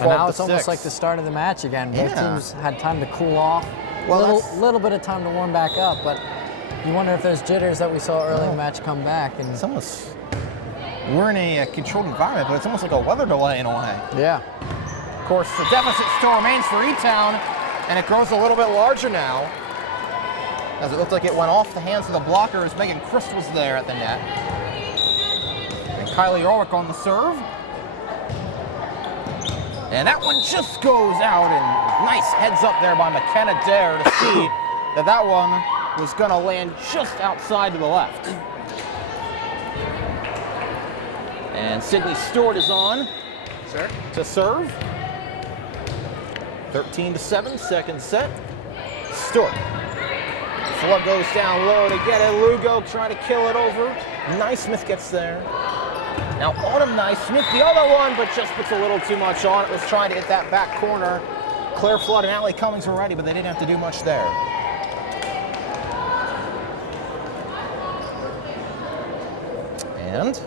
And now it's almost like the start of the match again. Both teams had time to cool off. Well, little bit of time to warm back up, but you wonder if those jitters that we saw early in the match come back. And it's almost, we're in a controlled environment, but it's almost like a weather delay in a way. Yeah. Of course, the deficit still remains for E-Town, and it grows a little bit larger now, as it looked like it went off the hands of the blockers. Megan Christ was there at the net. And Kylie Orwick on the serve. And that one just goes out, and nice heads up there by McKenna Dare to see that that one was going to land just outside to the left. And Sydney Stewart is on to serve. 13-7, second set. Stewart. Flood goes down low to get it. Lugo trying to kill it over. Naismith gets there. Now Autumn Naismith, the other one, but just puts a little too much on it. Was trying to hit that back corner. Claire Flood and Allie Cummings were ready, but they didn't have to do much there. And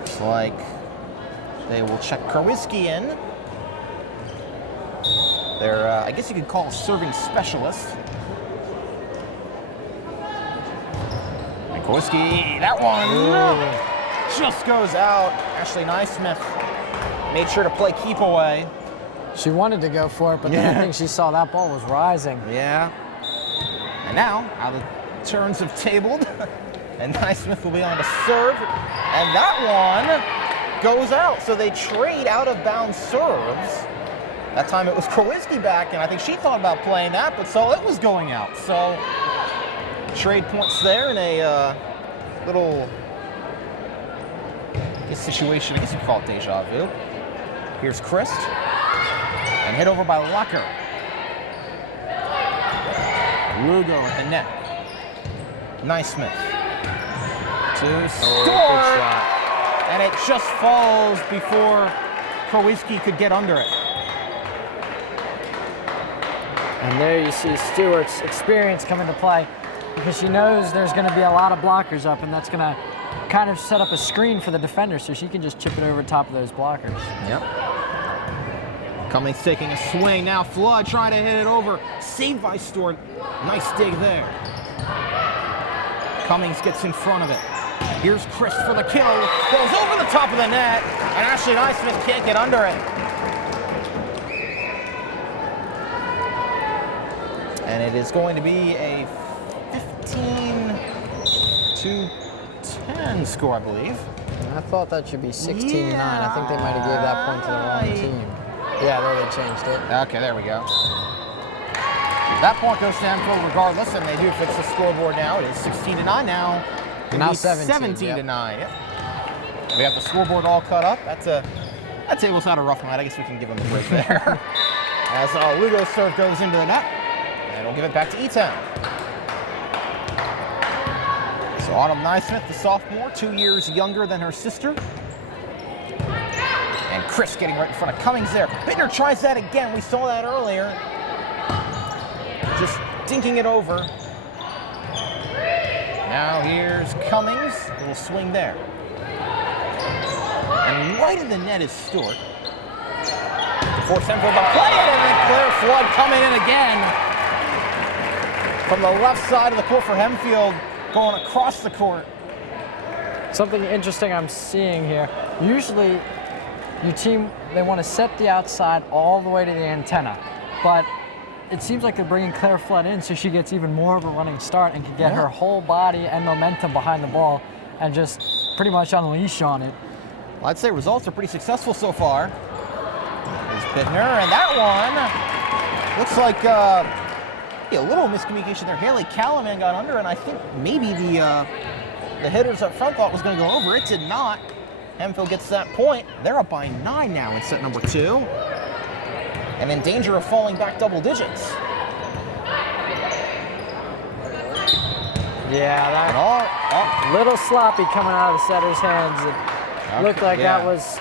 looks like they will check Karwiski in. They're, I guess you could call a serving specialist. And Karwiski, that one just goes out. Ashley Naismith made sure to play keep away. She wanted to go for it, but then I think she saw that ball was rising. Yeah. And now, how the turns have tabled. And Naismith will be on to serve. And that one goes out. So they trade out of bounds serves. That time it was Karwiski back, and I think she thought about playing that, but saw it was going out. So trade points there in a little situation. I guess you could call it deja vu. Here's Christ. And hit over by Locker. Lugo at the net. Naismith. To Stewart. And it just falls before Karwiski could get under it. And there you see Stewart's experience come into play, because she knows there's going to be a lot of blockers up, and that's going to kind of set up a screen for the defender, so she can just chip it over top of those blockers. Yep. Cummings taking a swing. Now Flood trying to hit it over. Saved by Stewart. Nice dig there. Cummings gets in front of it. Here's Chris for the kill. Goes over the top of the net, and Ashley Naismith can't get under it. And it is going to be a 15-10 score, I believe. I thought that should be 16-9. I think they might have gave that point to the wrong team. Yeah, there they changed it. Okay, there we go. That point goes down regardless, and they do fix the scoreboard now. It is 16-9 now. Now 17 to 9. Yep. We have the scoreboard all cut up. That table's had a rough night. I guess we can give them a break there. As Lugo's serve goes into the net. And we'll give it back to E-Town. So Autumn Naismith, the sophomore, 2 years younger than her sister. And Chris getting right in front of Cummings there. Bittner tries that again. We saw that earlier. Just dinking it over. Now here's Cummings. A little swing there. And right in the net is Stewart. Force Hempfield to play it, and then Claire Flood coming in again. From the left side of the court for Hempfield, going across the court. Something interesting I'm seeing here. Usually, your team, they want to set the outside all the way to the antenna. But it seems like they're bringing Claire Flood in so she gets even more of a running start and can get her whole body and momentum behind the ball and just pretty much unleash on it. Well, I'd say results are pretty successful so far. There's Bittner, and that one looks like a little miscommunication there. Haley Callaman got under, and I think maybe the hitters up front thought was going to go over. It did not. Hempfield gets that point. They're up by 9 now in set number 2. And in danger of falling back double digits. Yeah, that little sloppy coming out of the setter's hands. Looked like yeah. that was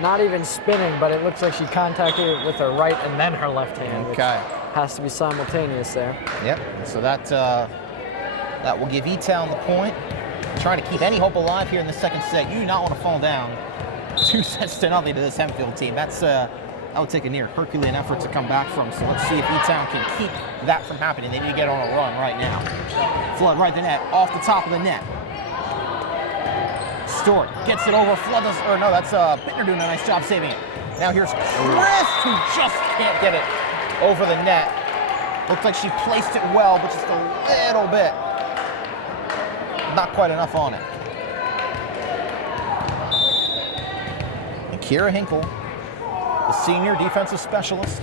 not even spinning, but it looks like she contacted it with her right and then her left hand, which has to be simultaneous there. Yep, so that will give E-Town the point. Trying to keep any hope alive here in the second set. You do not want to fall down 2-0 to this Hempfield team. That would take a near Herculean effort to come back from. So let's see if E-Town can keep that from happening. They need to get on a run right now. Flood right the net, off the top of the net. Stewart gets it over. Flood does, or no, that's Bittner doing a nice job saving it. Now here's Chris, who just can't get it over the net. Looks like she placed it well, but just a little bit. Not quite enough on it. And Kira Hinkle, the senior defensive specialist.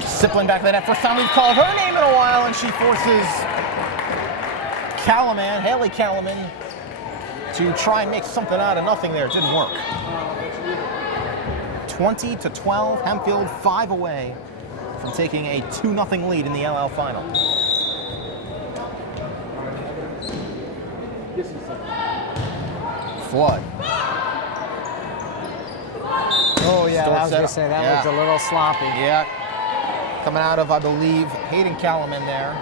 Sipling back to the net. First time we've called her name in a while, and she forces Haley Calaman, to try and make something out of nothing there. It didn't work. 20-12, Hempfield 5 away from taking a 2-0 lead in the LL final. Flood. Oh yeah, I was gonna say that was a little sloppy. Yeah, coming out of, I believe, Hayden Calaman there.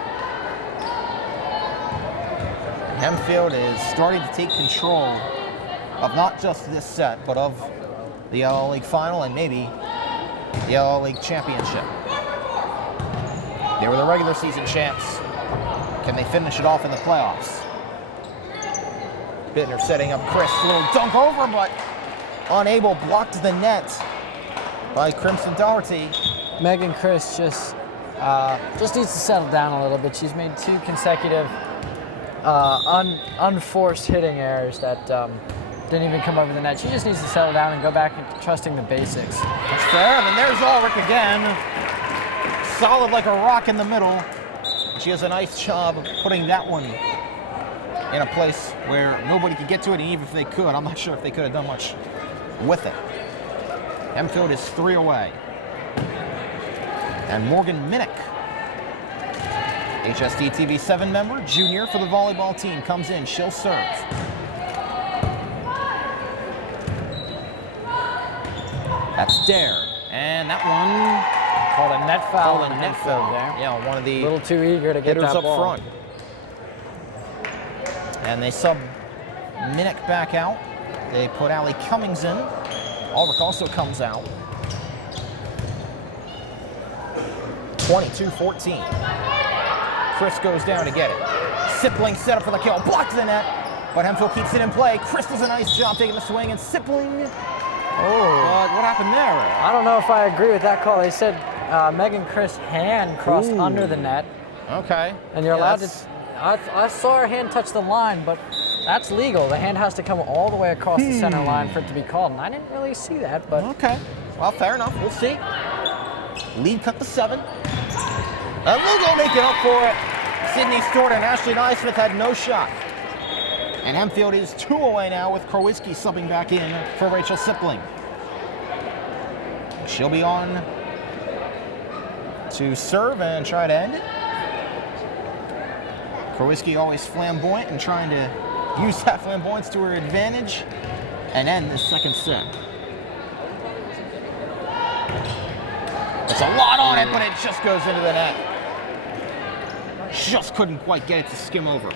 Hempfield is starting to take control of not just this set, but of the LL League final and maybe the LL League championship. They were the regular season champs. Can they finish it off in the playoffs? Bittner setting up Chris, a little dunk over, but unable, blocked to the net by Crimson Doherty. Megan Chris just needs to settle down a little bit. She's made 2 consecutive unforced hitting errors that didn't even come over the net. She just needs to settle down and go back to trusting the basics. That's fair. And there's Ulrich again. Solid like a rock in the middle. She has a nice job of putting that one in a place where nobody could get to it, and even if they could, I'm not sure if they could have done much with it. Hempfield is 3 away. And Morgan Minnick, HST TV 7 member, junior for the volleyball team, comes in. She'll serve. That's Dare. And that one called a net foul. Called a net foul there. Yeah, one of the a little too eager to get hitters that up ball. front. And they sub Minnick back out. They put Allie Cummings in. Ulrich also comes out. 22-14. Chris goes down to get it. Sipling set up for the kill. Blocked the net, but Hempfield keeps it in play. Chris does a nice job taking the swing, and Sipling. What happened there? I don't know if I agree with that call. They said Megan Chris' hand crossed under the net. Okay. And you're allowed to. I saw her hand touch the line, but that's legal. The hand has to come all the way across the center line for it to be called, and I didn't really see that. But okay. Well, fair enough. We'll see. Lead cut to 7. And we'll go make it up for it. Sydney Stewart and Ashley Naismith had no shot. And Hempfield is 2 away now with Krowitzki subbing back in for Rachel Sipling. She'll be on to serve and try to end it. Krowitzki always flamboyant and trying to use that flamboyance to her advantage and end this second set. It's a lot on it, but it just goes into the net. Just couldn't quite get it to skim over.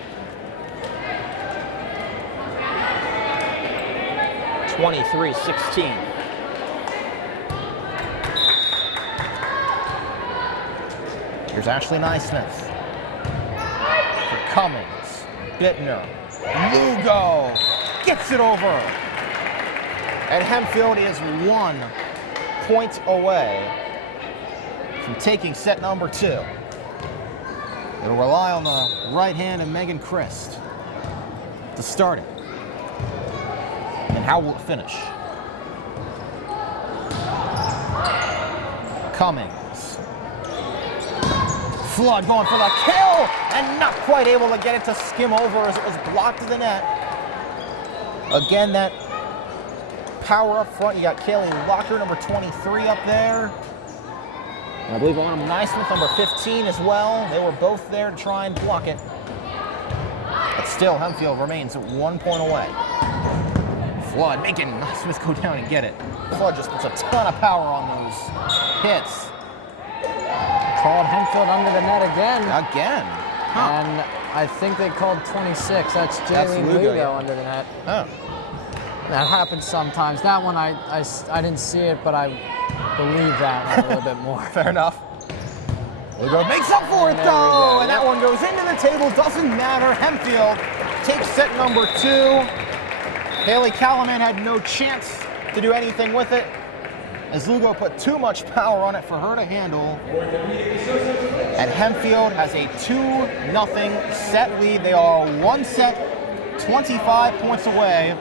23-16. Here's Ashley Naismith. For Cummings. Bittner. Lugo gets it over. And Hempfield is 1 point away from taking set number 2. It'll rely on the right hand of Megan Christ to start it. And how will it finish? Cummings. Flood going for the kill, and not quite able to get it to skim over as it was blocked to the net. Again, that power up front. You got Kaylee Locker, number 23 up there. And I believe Autumn Naismith, number 15 as well. They were both there to try and block it. But still, Hempfield remains 1 point away. Flood making Smith go down and get it. Flood just puts a ton of power on those hits. Called Hempfield under the net again. Again. Huh. And I think they called 26. That's Jaylene Lugo, Lugo yeah. under the net. Oh. That happens sometimes. That one, I didn't see it, but I believe that one a little bit more. Fair enough. Lugo makes up for it, though, and that one goes into the table. Doesn't matter. Hempfield takes set number 2. Haley Callaman had no chance to do anything with it, as Lugo put too much power on it for her to handle. And Hempfield has a 2-0 set lead. They are 1 set, 25 points away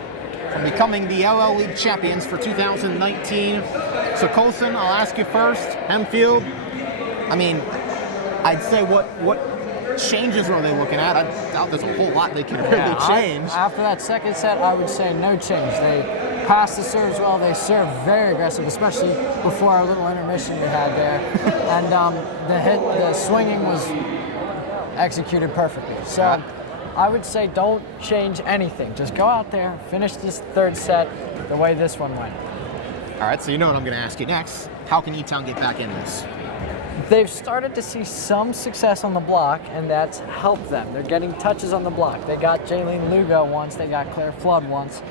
from becoming the LL League champions for 2019. So Colson, I'll ask you first. Hempfield, I mean, I'd say what changes are they looking at? I doubt there's a whole lot they can really change. After that second set, I would say no change. They pass the serves well. They serve very aggressive, especially before our little intermission we had there. And the swinging was executed perfectly. So I would say don't change anything. Just go out there, finish this third set the way this one went. All right, so you know what I'm going to ask you next. How can E-Town get back in this? They've started to see some success on the block, and that's helped them. They're getting touches on the block. They got Jaylene Lugo once. They got Claire Flood once.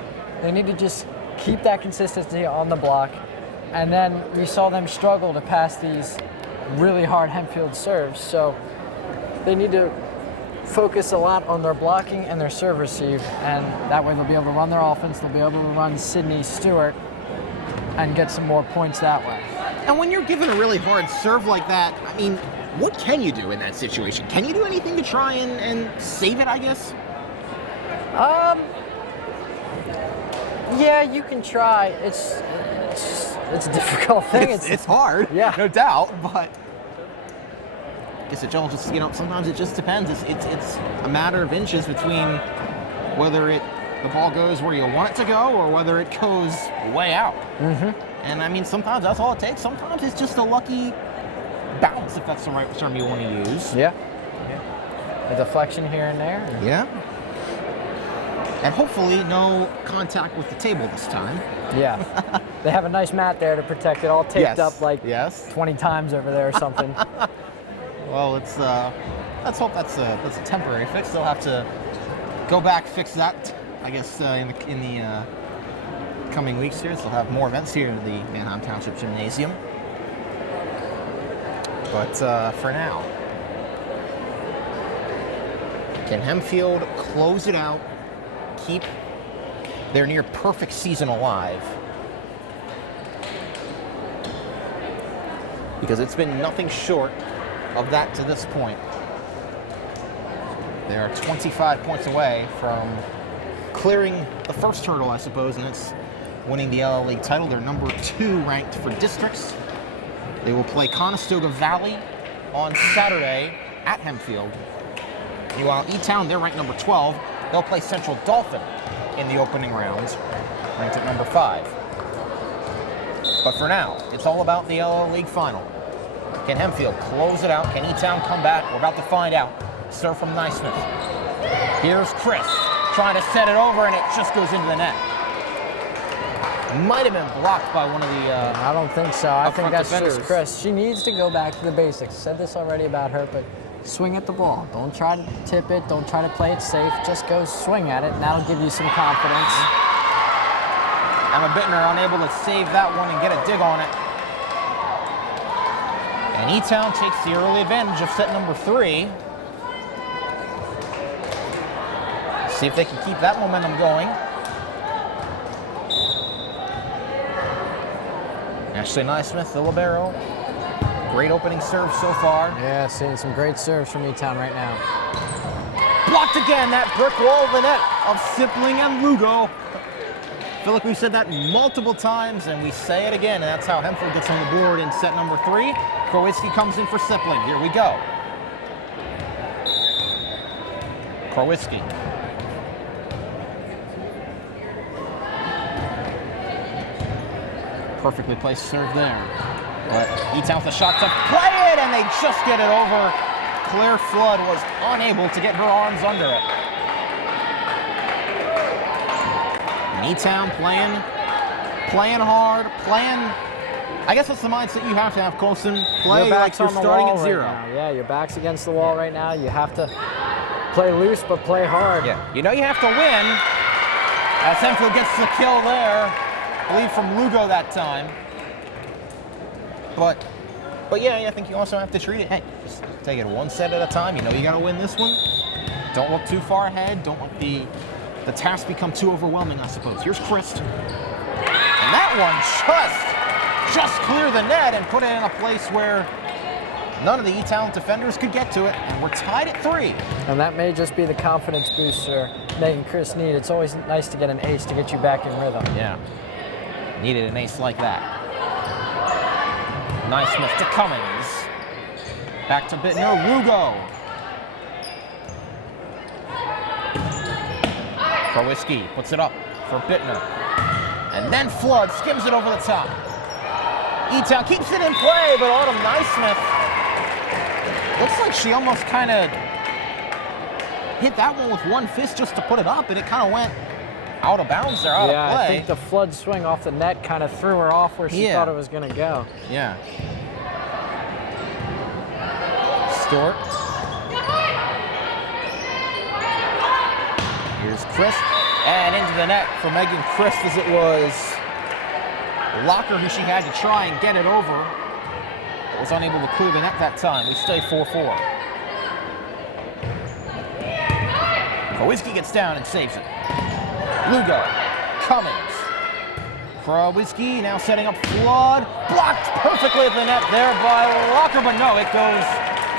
They need to just keep that consistency on the block. And then we saw them struggle to pass these really hard Hempfield serves. So they need to focus a lot on their blocking and their serve receive, and that way they'll be able to run their offense. They'll be able to run Sydney Stewart and get some more points that way. And when you're given a really hard serve like that, I mean, what can you do in that situation? Can you do anything to try and save it, I guess? Yeah, you can try. It's a difficult thing. It's hard, yeah, no doubt, but I guess it all just, sometimes it just depends. It's a matter of inches between whether the ball goes where you want it to go or whether it goes way out. Mm-hmm. And I mean, sometimes that's all it takes. Sometimes it's just a lucky bounce, if that's the right term you want to use. Yeah. A deflection here and there. Yeah. And hopefully no contact with the table this time. Yeah. They have a nice mat there to protect it, all taped up like 20 times over there or something. Well, let's hope that's a temporary fix. They'll have to go back, fix that, I guess, in the coming weeks here. So they'll have more events here at the Manheim Township Gymnasium. But for now, can Hempfield close it out, keep their near perfect season alive? Because it's been nothing short of that to this point. They are 25 points away from clearing the first hurdle, I suppose, and it's winning the LL League title. They're number 2 ranked for districts. They will play Conestoga Valley on Saturday at Hempfield. Meanwhile, E-Town, they're ranked number 12. They'll play Central Dauphin in the opening round, ranked at number 5. But for now, it's all about the LL League final. Can Hempfield close it out? Can E-Town come back? We're about to find out. Serve from Naismith. Here's Chris trying to set it over, and it just goes into the net. Might have been blocked by one of the I don't think so. I think that's defenders. just Chris. She needs to go back to the basics. Said this already about her, but swing at the ball. Don't try to tip it. Don't try to play it safe. Just go swing at it, and that'll give you some confidence. Emma Bittner unable to save that one and get a dig on it. And E-Town takes the early advantage of set number 3. See if they can keep that momentum going. Ashley Naismith, the libero. Great opening serve so far. Yeah, seeing some great serves from E-Town right now. Blocked again, that brick wall of the net of Sipling and Lugo. I feel like we've said that multiple times, and we say it again, and that's how Hempfield gets on the board in set number 3. Krowitzki comes in for Sipling. Here we go. Krowitzki. Perfectly placed serve there. But E-Town with a shot to play it, and they just get it over. Claire Flood was unable to get her arms under it. And E-Town playing hard, I guess that's the mindset you have to have, Colson. Play like you're starting at 0. Right, yeah, your back's against the wall right now. You have to play loose, but play hard. Yeah, you know you have to win. As Hempfield gets the kill there, I believe from Lugo that time. But yeah, I think you also have to treat it. Hey, just take it one set at a time. You know you got to win this one. Don't look too far ahead. Don't let the task become too overwhelming, I suppose. Here's Christ. And that one just clear the net and put it in a place where none of the E-Town defenders could get to it, and we're tied at 3. And that may just be the confidence booster Megan Chris need. It's always nice to get an ace to get you back in rhythm. Yeah, needed an ace like that. Nice Smith to Cummings. Back to Bittner, Lugo. Krowiski puts it up for Bittner. And then Flood skims it over the top. E-Town keeps it in play, but Autumn Naismith looks like she almost kind of hit that one with one fist just to put it up, and it kind of went out of bounds there, out of play. I think the Flood swing off the net kind of threw her off where she thought it was going to go. Yeah. Stewart. Here's Chris, and into the net for Megan Chris as it was Locker who she had to try and get it over, but was unable to clear the net that time. We stay 4-4. Krowiski gets down and saves it. Lugo, Cummings. Krowiski now setting up Flood. Blocked perfectly at the net there by Locker, but no, it goes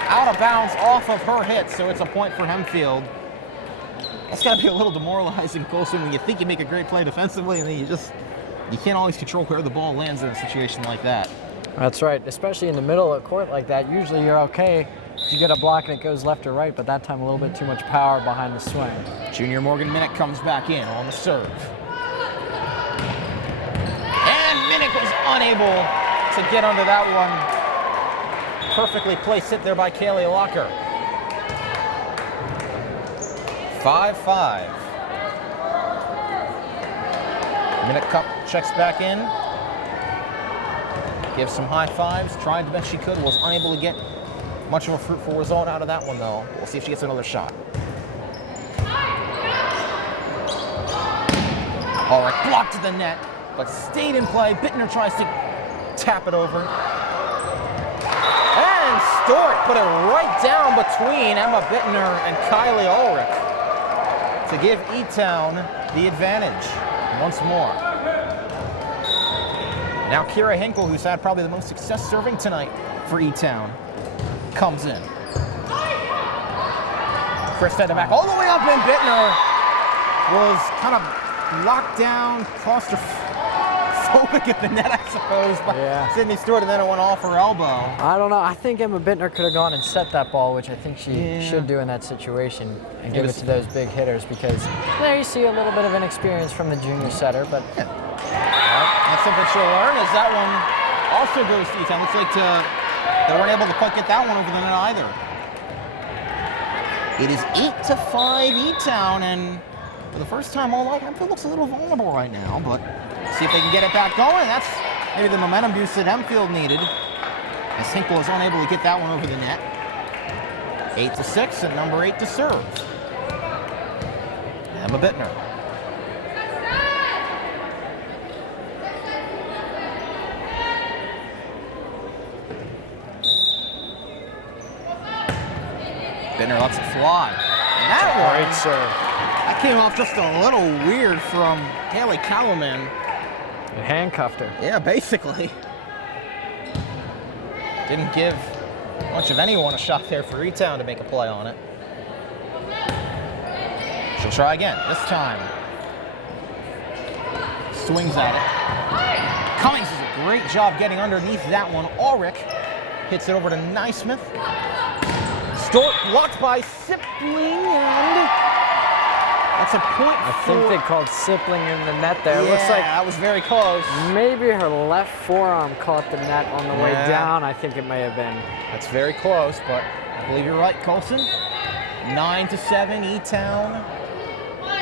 out of bounds off of her hit, so it's a point for Hempfield. That's got to be a little demoralizing, Colson, when you think you make a great play defensively, and then you can't always control where the ball lands in a situation like that. That's right, especially in the middle of the court like that. Usually you're okay if you get a block and it goes left or right, but that time a little bit too much power behind the swing. Junior Morgan Minnick comes back in on the serve. And Minnick was unable to get under that one. Perfectly placed hit there by Kaylee Locker. 5-5. Minnick checks back in. Gives some high fives. Tried the best she could. Was unable to get much of a fruitful result out of that one, though. We'll see if she gets another shot. All right, blocked to the net, but stayed in play. Bittner tries to tap it over. And Stewart put it right down between Emma Bittner and Kylie Ulrich to give E-Town the advantage once more. Now Kira Hinkle, who's had probably the most success serving tonight for E-Town, comes in. Chris had it back all the way up, and Bittner was kind of locked down, claustrophobic at the net, I suppose, by Sydney Stewart, and then it went off her elbow. I don't know. I think Emma Bittner could have gone and set that ball, which I think she should do in that situation, and give it to those big hitters, because there you see a little bit of inexperience from the junior setter, but that's something she'll learn, as that one also goes to E-Town. Looks like they weren't able to quite get that one over the net either. It is 8-5 E-Town, and for the first time all night, Hempfield looks a little vulnerable right now, but see if they can get it back going. That's maybe the momentum boost that Hempfield needed, as Hinkle is unable to get that one over the net. 8-6, and number 8 to serve. Emma Bittner. Bittner lets it fly. And that one, great serve. That came off just a little weird from Haley Callowman. It handcuffed her. Yeah, basically. Didn't give much of anyone a shot there for E-Town to make a play on it. She'll try again, this time. Swings at it. Cummings does a great job getting underneath that one. Ulrich hits it over to Naismith. Stewart blocked by Sipling, and that's a point I think they called Sipling in the net there. Yeah, It looks like that was very close. maybe her left forearm caught the net on the way down. I think it may have been. That's very close, but I believe you're right, Colson. 9-7, E-Town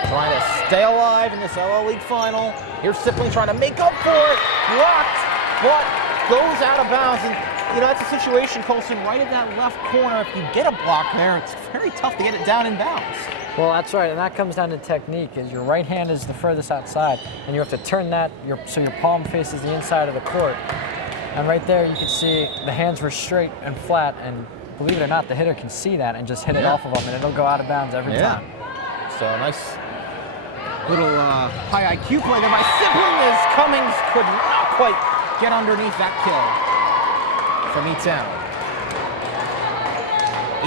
trying to stay alive in this LL League final. Here's Sipling trying to make up for it. Blocked, but goes out of bounds. And, you know, that's a situation, Colson, right at that left corner. If you get a block there, it's very tough to get it down in bounds. Well, that's right, and that comes down to technique. Is your right hand is the furthest outside, and you have to turn that so your palm faces the inside of the court. And right there, you can see the hands were straight and flat, and believe it or not, the hitter can see that and just hit it off of them, and it'll go out of bounds every time. So a nice little high IQ play there by Sipling as Cummings could not quite get underneath that kill from E-Town.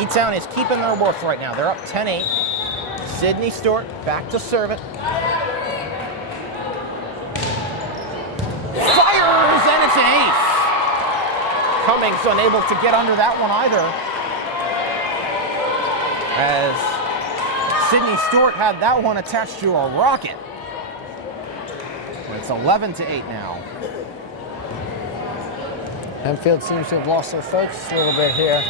E-Town is keeping their worth right now. They're up 10-8. Sydney Stewart back to serve it. Fires, and it's an ace. Cummings unable to get under that one either, as Sydney Stewart had that one attached to a rocket. It's 11-8 now. Hempfield seems to have lost their focus a little bit here.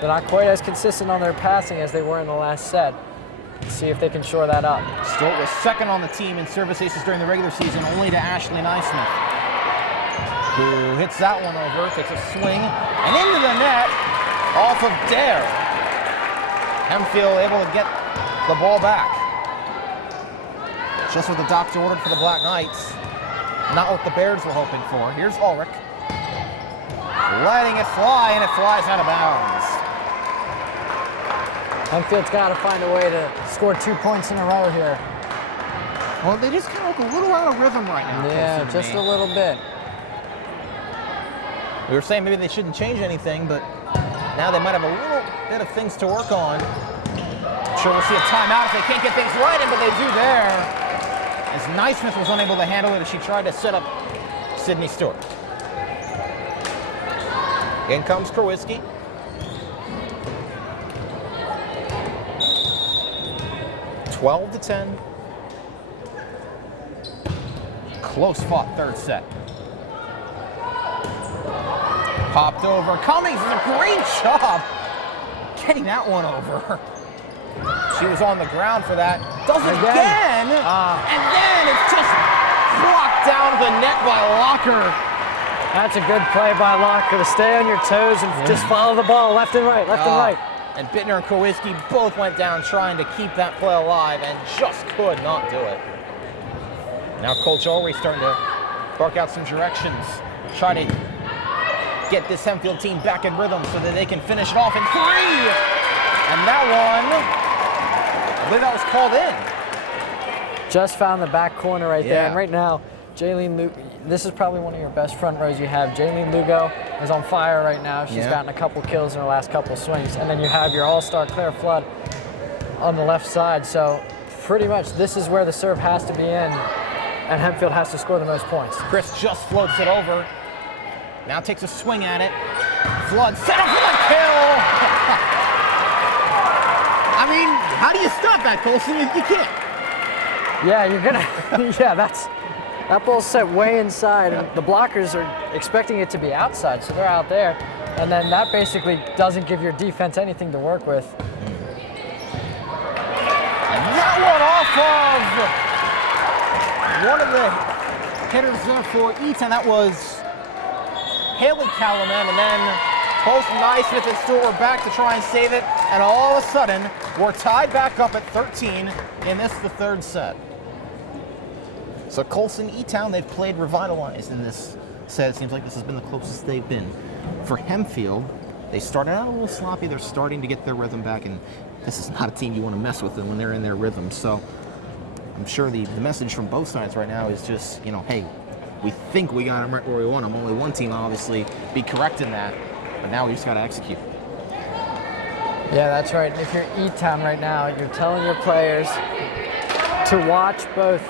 They're not quite as consistent on their passing as they were in the last set. Let's see if they can shore that up. Stewart was second on the team in service aces during the regular season, only to Ashley Neismith, who hits that one over, takes a swing, and into the net off of Dare. Hempfield able to get the ball back. Just what the doctor ordered for the Black Knights. Not what the Bears were hoping for. Here's Ulrich. Letting it fly, and it flies out of bounds. Hempfield's got to find a way to score 2 points in a row here. Well, they just kind of look a little out of rhythm right now. Yeah, just a little bit. We were saying maybe they shouldn't change anything, but now they might have a little bit of things to work on. I'm sure we'll see a timeout if they can't get things right, but they do there. As Neismith was unable to handle it as she tried to set up Sydney Stewart. In comes Krawiecki. (12-10). Close fought third set. Popped over. Cummings does a great job getting that one over. She was on the ground for that. Does it again. And then it's just blocked down to the net by Locker. That's a good play by Locker to stay on your toes and just follow the ball left and right, left and right. And Bittner and Krawiecki both went down trying to keep that play alive and just could not do it. Now Coach Ulrich starting to bark out some directions, try to get this Hempfield team back in rhythm so that they can finish it off in 3. And that one, I believe that was called in. Just found the back corner right there. Yeah. And right now, Jaylene Lugo, this is probably one of your best front rows you have. Jaylene Lugo is on fire right now. She's gotten a couple kills in her last couple swings. And then you have your all-star Claire Flood on the left side. So pretty much this is where the serve has to be in, and Hempfield has to score the most points. Chris just floats it over. Now takes a swing at it. Flood set up for the kill. I mean, how do you stop that, Colson? You can't. Yeah, you're gonna. Yeah, that ball's set way inside, and the blockers are expecting it to be outside, so they're out there, and then that basically doesn't give your defense anything to work with. And that one off of one of the hitters there for Eaton. That was Haley Calaman, and then both Neismith and Stewart were back to try and save it, and all of a sudden, we're tied back up at 13 in the third set. So Colson, E-Town, they've played revitalized in this set. It seems like this has been the closest they've been. For Hempfield, they started out a little sloppy. They're starting to get their rhythm back, and this is not a team you want to mess with them when they're in their rhythm. So I'm sure the message from both sides right now is just, you know, hey, we think we got them right where we want them. Only one team, obviously, be correct in that, but now we just got to execute. Yeah, that's right. If you're E-Town right now, you're telling your players to watch both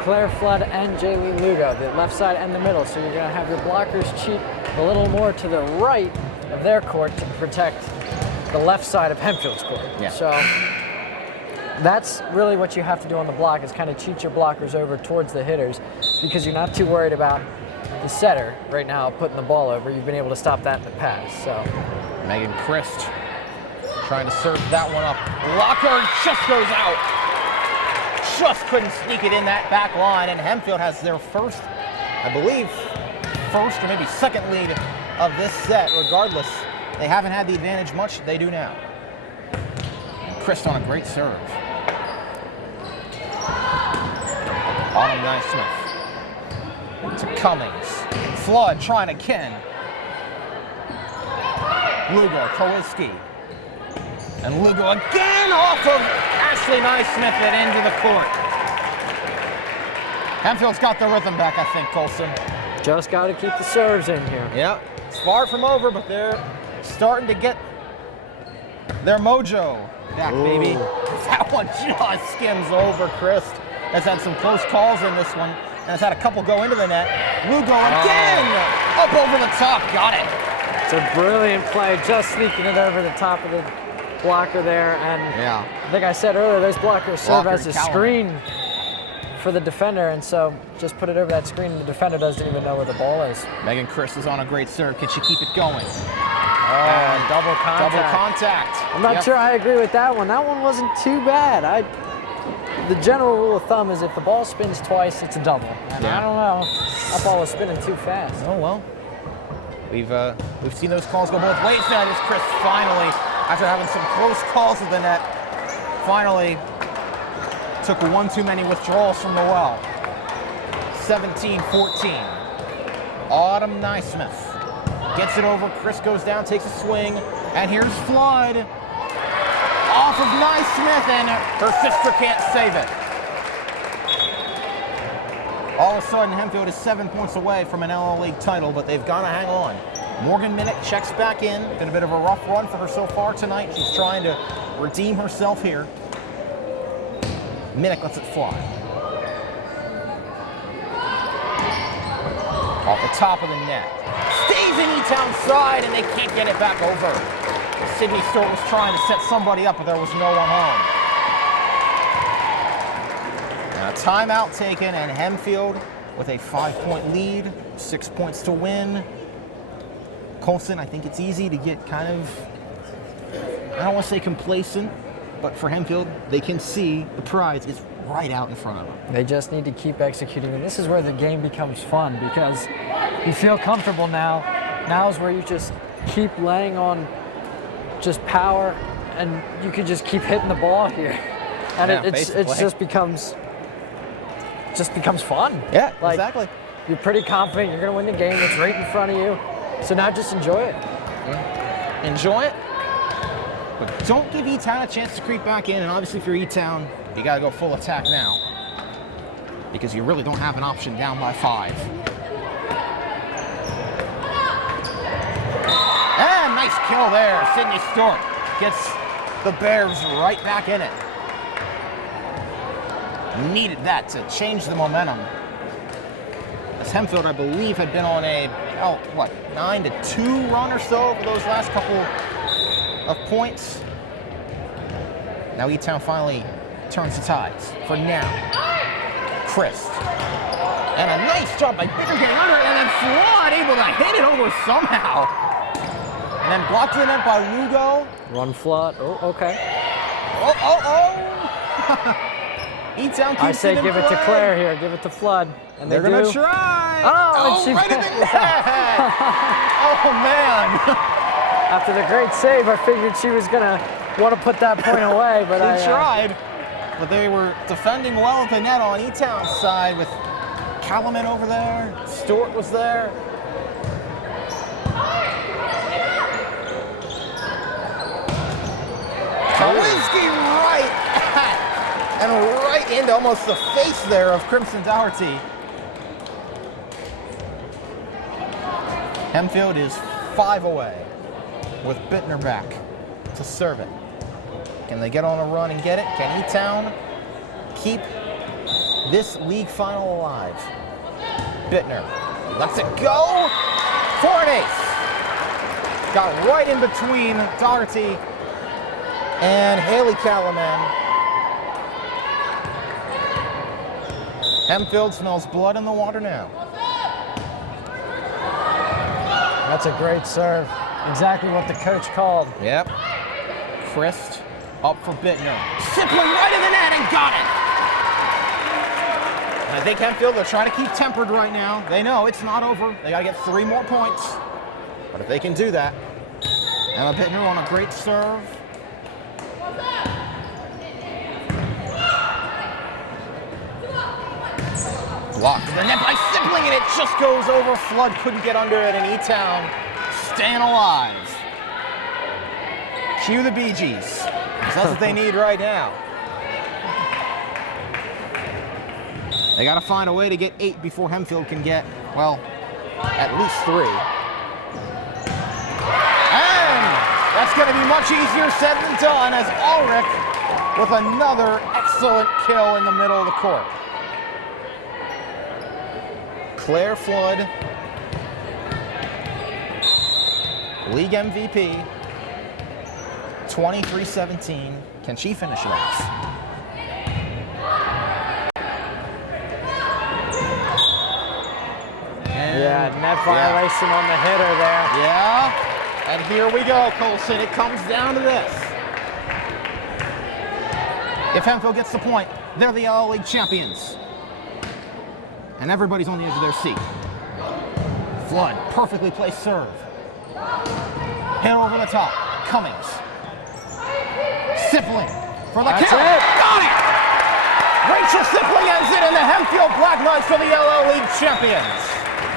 Claire Flood and Jaylene Lugo, the left side and the middle. So you're going to have your blockers cheat a little more to the right of their court to protect the left side of Hempfield's court. Yeah. So that's really what you have to do on the block, is kind of cheat your blockers over towards the hitters, because you're not too worried about the setter right now putting the ball over. You've been able to stop that in the past. So Megan Christ trying to serve that one up. Locker just goes out. just couldn't sneak it in that back line, and Hempfield has their first, I believe, first or maybe second lead of this set. Regardless, they haven't had the advantage much. They do now. Chris on a great serve. Autumn Naismith to Cummings. Flood trying again. Lugo, Kowalski. And Lugo again off of Ashley Naismith and into the court. Hempfield's got the rhythm back, I think, Colson. Just got to keep the serves in here. Yeah, it's far from over, but they're starting to get their mojo back, baby. That one just skims over. Christ has had some close calls in this one, and has had a couple go into the net. Lugo again, up over the top, got it. It's a brilliant play, just sneaking it over the top of the blocker there. And I think I said earlier, those blockers serve as a screen for the defender, and so just put it over that screen, and the defender doesn't even know where the ball is. Megan Chris is on a great serve. Can she keep it going? Double contact. Double contact. I'm not sure I agree with that one. That one wasn't too bad. The general rule of thumb is if the ball spins twice, it's a double. And I don't know, that ball was spinning too fast. Oh well. We've seen those calls go both ways now. This Chris finally, after having some close calls at the net, finally took one too many withdrawals from the well. 17-14. Autumn Naismith gets it over. Chris goes down, takes a swing, and here's Flood off of Naismith, and her sister can't save it. All of a sudden, Hempfield is 7 points away from an LL League title, but they've got to hang on. Morgan Minnick checks back in. Been a bit of a rough run for her so far tonight. She's trying to redeem herself here. Minnick lets it fly. Off the top of the net. Stays in E-Town's side, and they can't get it back over. Sydney Stewart was trying to set somebody up, but there was no one home. And a timeout taken, and Hempfield with a 5-point lead, 6 points to win. Colson, I think it's easy to get kind of, I don't want to say complacent, but for Hempfield, they can see the prize is right out in front of them. They just need to keep executing, and this is where the game becomes fun because you feel comfortable now. Now is where you just keep laying on just power, and you can just keep hitting the ball here, and it just becomes fun. Yeah, exactly. You're pretty confident you're going to win the game. It's right in front of you, so now just enjoy it. Yeah. Enjoy it, but don't give E-Town a chance to creep back in. And obviously, if you're E-Town, you got to go full attack now because you really don't have an option down by 5. And nice kill there. Sydney Stewart gets the Bears right back in it. Needed that to change the momentum. As Hempfield, I believe, had been on a 9-2 run or so over those last couple of points. Now E-Town finally turns the tides for now. Chris. And a nice job by Bicker getting under it, and then Flood able to hit it over somehow. And then blocked in it by Lugo. Run Flood. Oh, okay. E-Town keeps I say give it to Claire here. Give it to Flood. And they're going to try. Oh, and right in the net. Oh, man. After the great save, I figured she was going to want to put that point away, but they tried. But they were defending well at the net on E-Town's side with Callaman over there. Stewart was there. Kowalski right at, and right into almost the face there of Crimson Doherty. Hempfield is 5 away with Bittner back to serve it. Can they get on a run and get it? Can E-Town keep this league final alive? Bittner lets it go for an ace. Got right in between Doherty and Haley Callaman. Hempfield smells blood in the water now. That's a great serve. Exactly what the coach called. Yep. Christ up for Bittner. Simply right in the net and got it. I think Hempfield, they're trying to keep tempered right now. They know it's not over. They got to get 3 more points. But if they can do that, Emma Bittner on a great serve. Blocked to the net by Sibling, and it just goes over. Flood couldn't get under it, and E-Town staying alive. Cue the Bee Gees. That's what they need right now. They got to find a way to get 8 before Hempfield can get, well, at least 3. And that's going to be much easier said than done as Ulrich with another excellent kill in the middle of the court. Claire Flood, league MVP, 23-17. Can she finish it off? Yeah, net violation on the hitter there. Yeah, and here we go, Colson. It comes down to this. If Hempfield gets the point, they're the LL League champions. And everybody's on the edge of their seat. Flood, perfectly placed serve. Hit over the top, Cummings. Sipling for the kill. Got it! Rachel Sipling ends it, and the Hempfield Black Knights are the LL League champions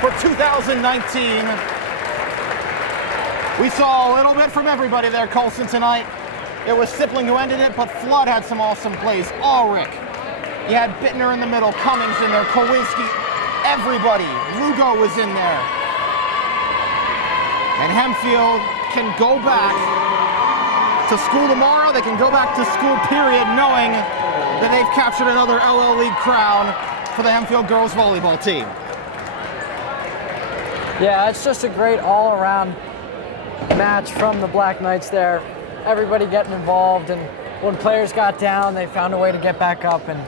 for 2019. We saw a little bit from everybody there, Colson, tonight. It was Sipling who ended it, but Flood had some awesome plays. Ulrich. You had Bittner in the middle, Cummings in there, Kowinski, everybody. Lugo was in there. And Hempfield can go back to school tomorrow. They can go back to school, period, knowing that they've captured another LL League crown for the Hempfield girls volleyball team. Yeah, it's just a great all-around match from the Black Knights there. Everybody getting involved, and when players got down, they found a way to get back up and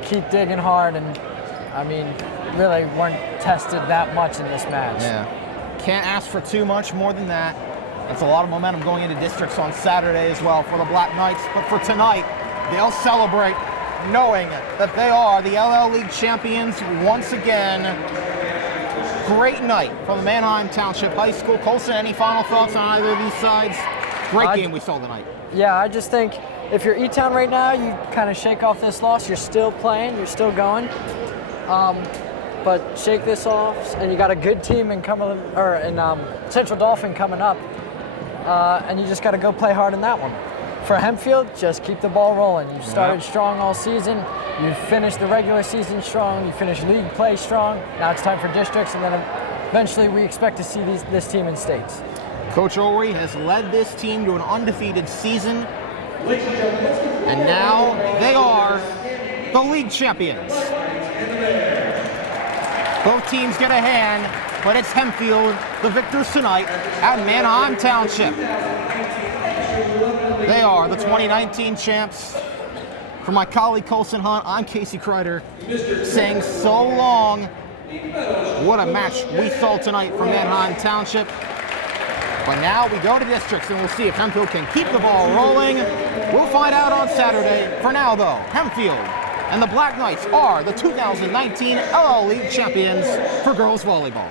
keep digging hard, and I mean, really weren't tested that much in this match. Yeah, can't ask for too much more than that. That's a lot of momentum going into districts on Saturday as well for the Black Knights, but for tonight, they'll celebrate knowing that they are the LL League champions once again. Great night from the Manheim Township High School. Colson, any final thoughts on either of these sides? Great game we saw tonight. Yeah, I just think if you're E-Town right now, you kind of shake off this loss. You're still playing, you're still going, but shake this off. And you got a good team in Central Dauphin coming up, and you just got to go play hard in that one. For Hempfield, just keep the ball rolling. You started strong all season. You finished the regular season strong. You finished league play strong. Now it's time for districts, and then eventually we expect to see this team in states. Coach Ulrich has led this team to an undefeated season, and now they are the league champions. Both teams get a hand, but it's Hempfield, the victors tonight at Manheim Township. They are the 2019 champs. For my colleague Colson Hunt, I'm Kasey Kreider, saying so long. What a match we saw tonight from Manheim Township. But now we go to districts, and we'll see if Hempfield can keep the ball rolling. We'll find out on Saturday. For now, though, Hempfield and the Black Knights are the 2019 LL League champions for girls volleyball.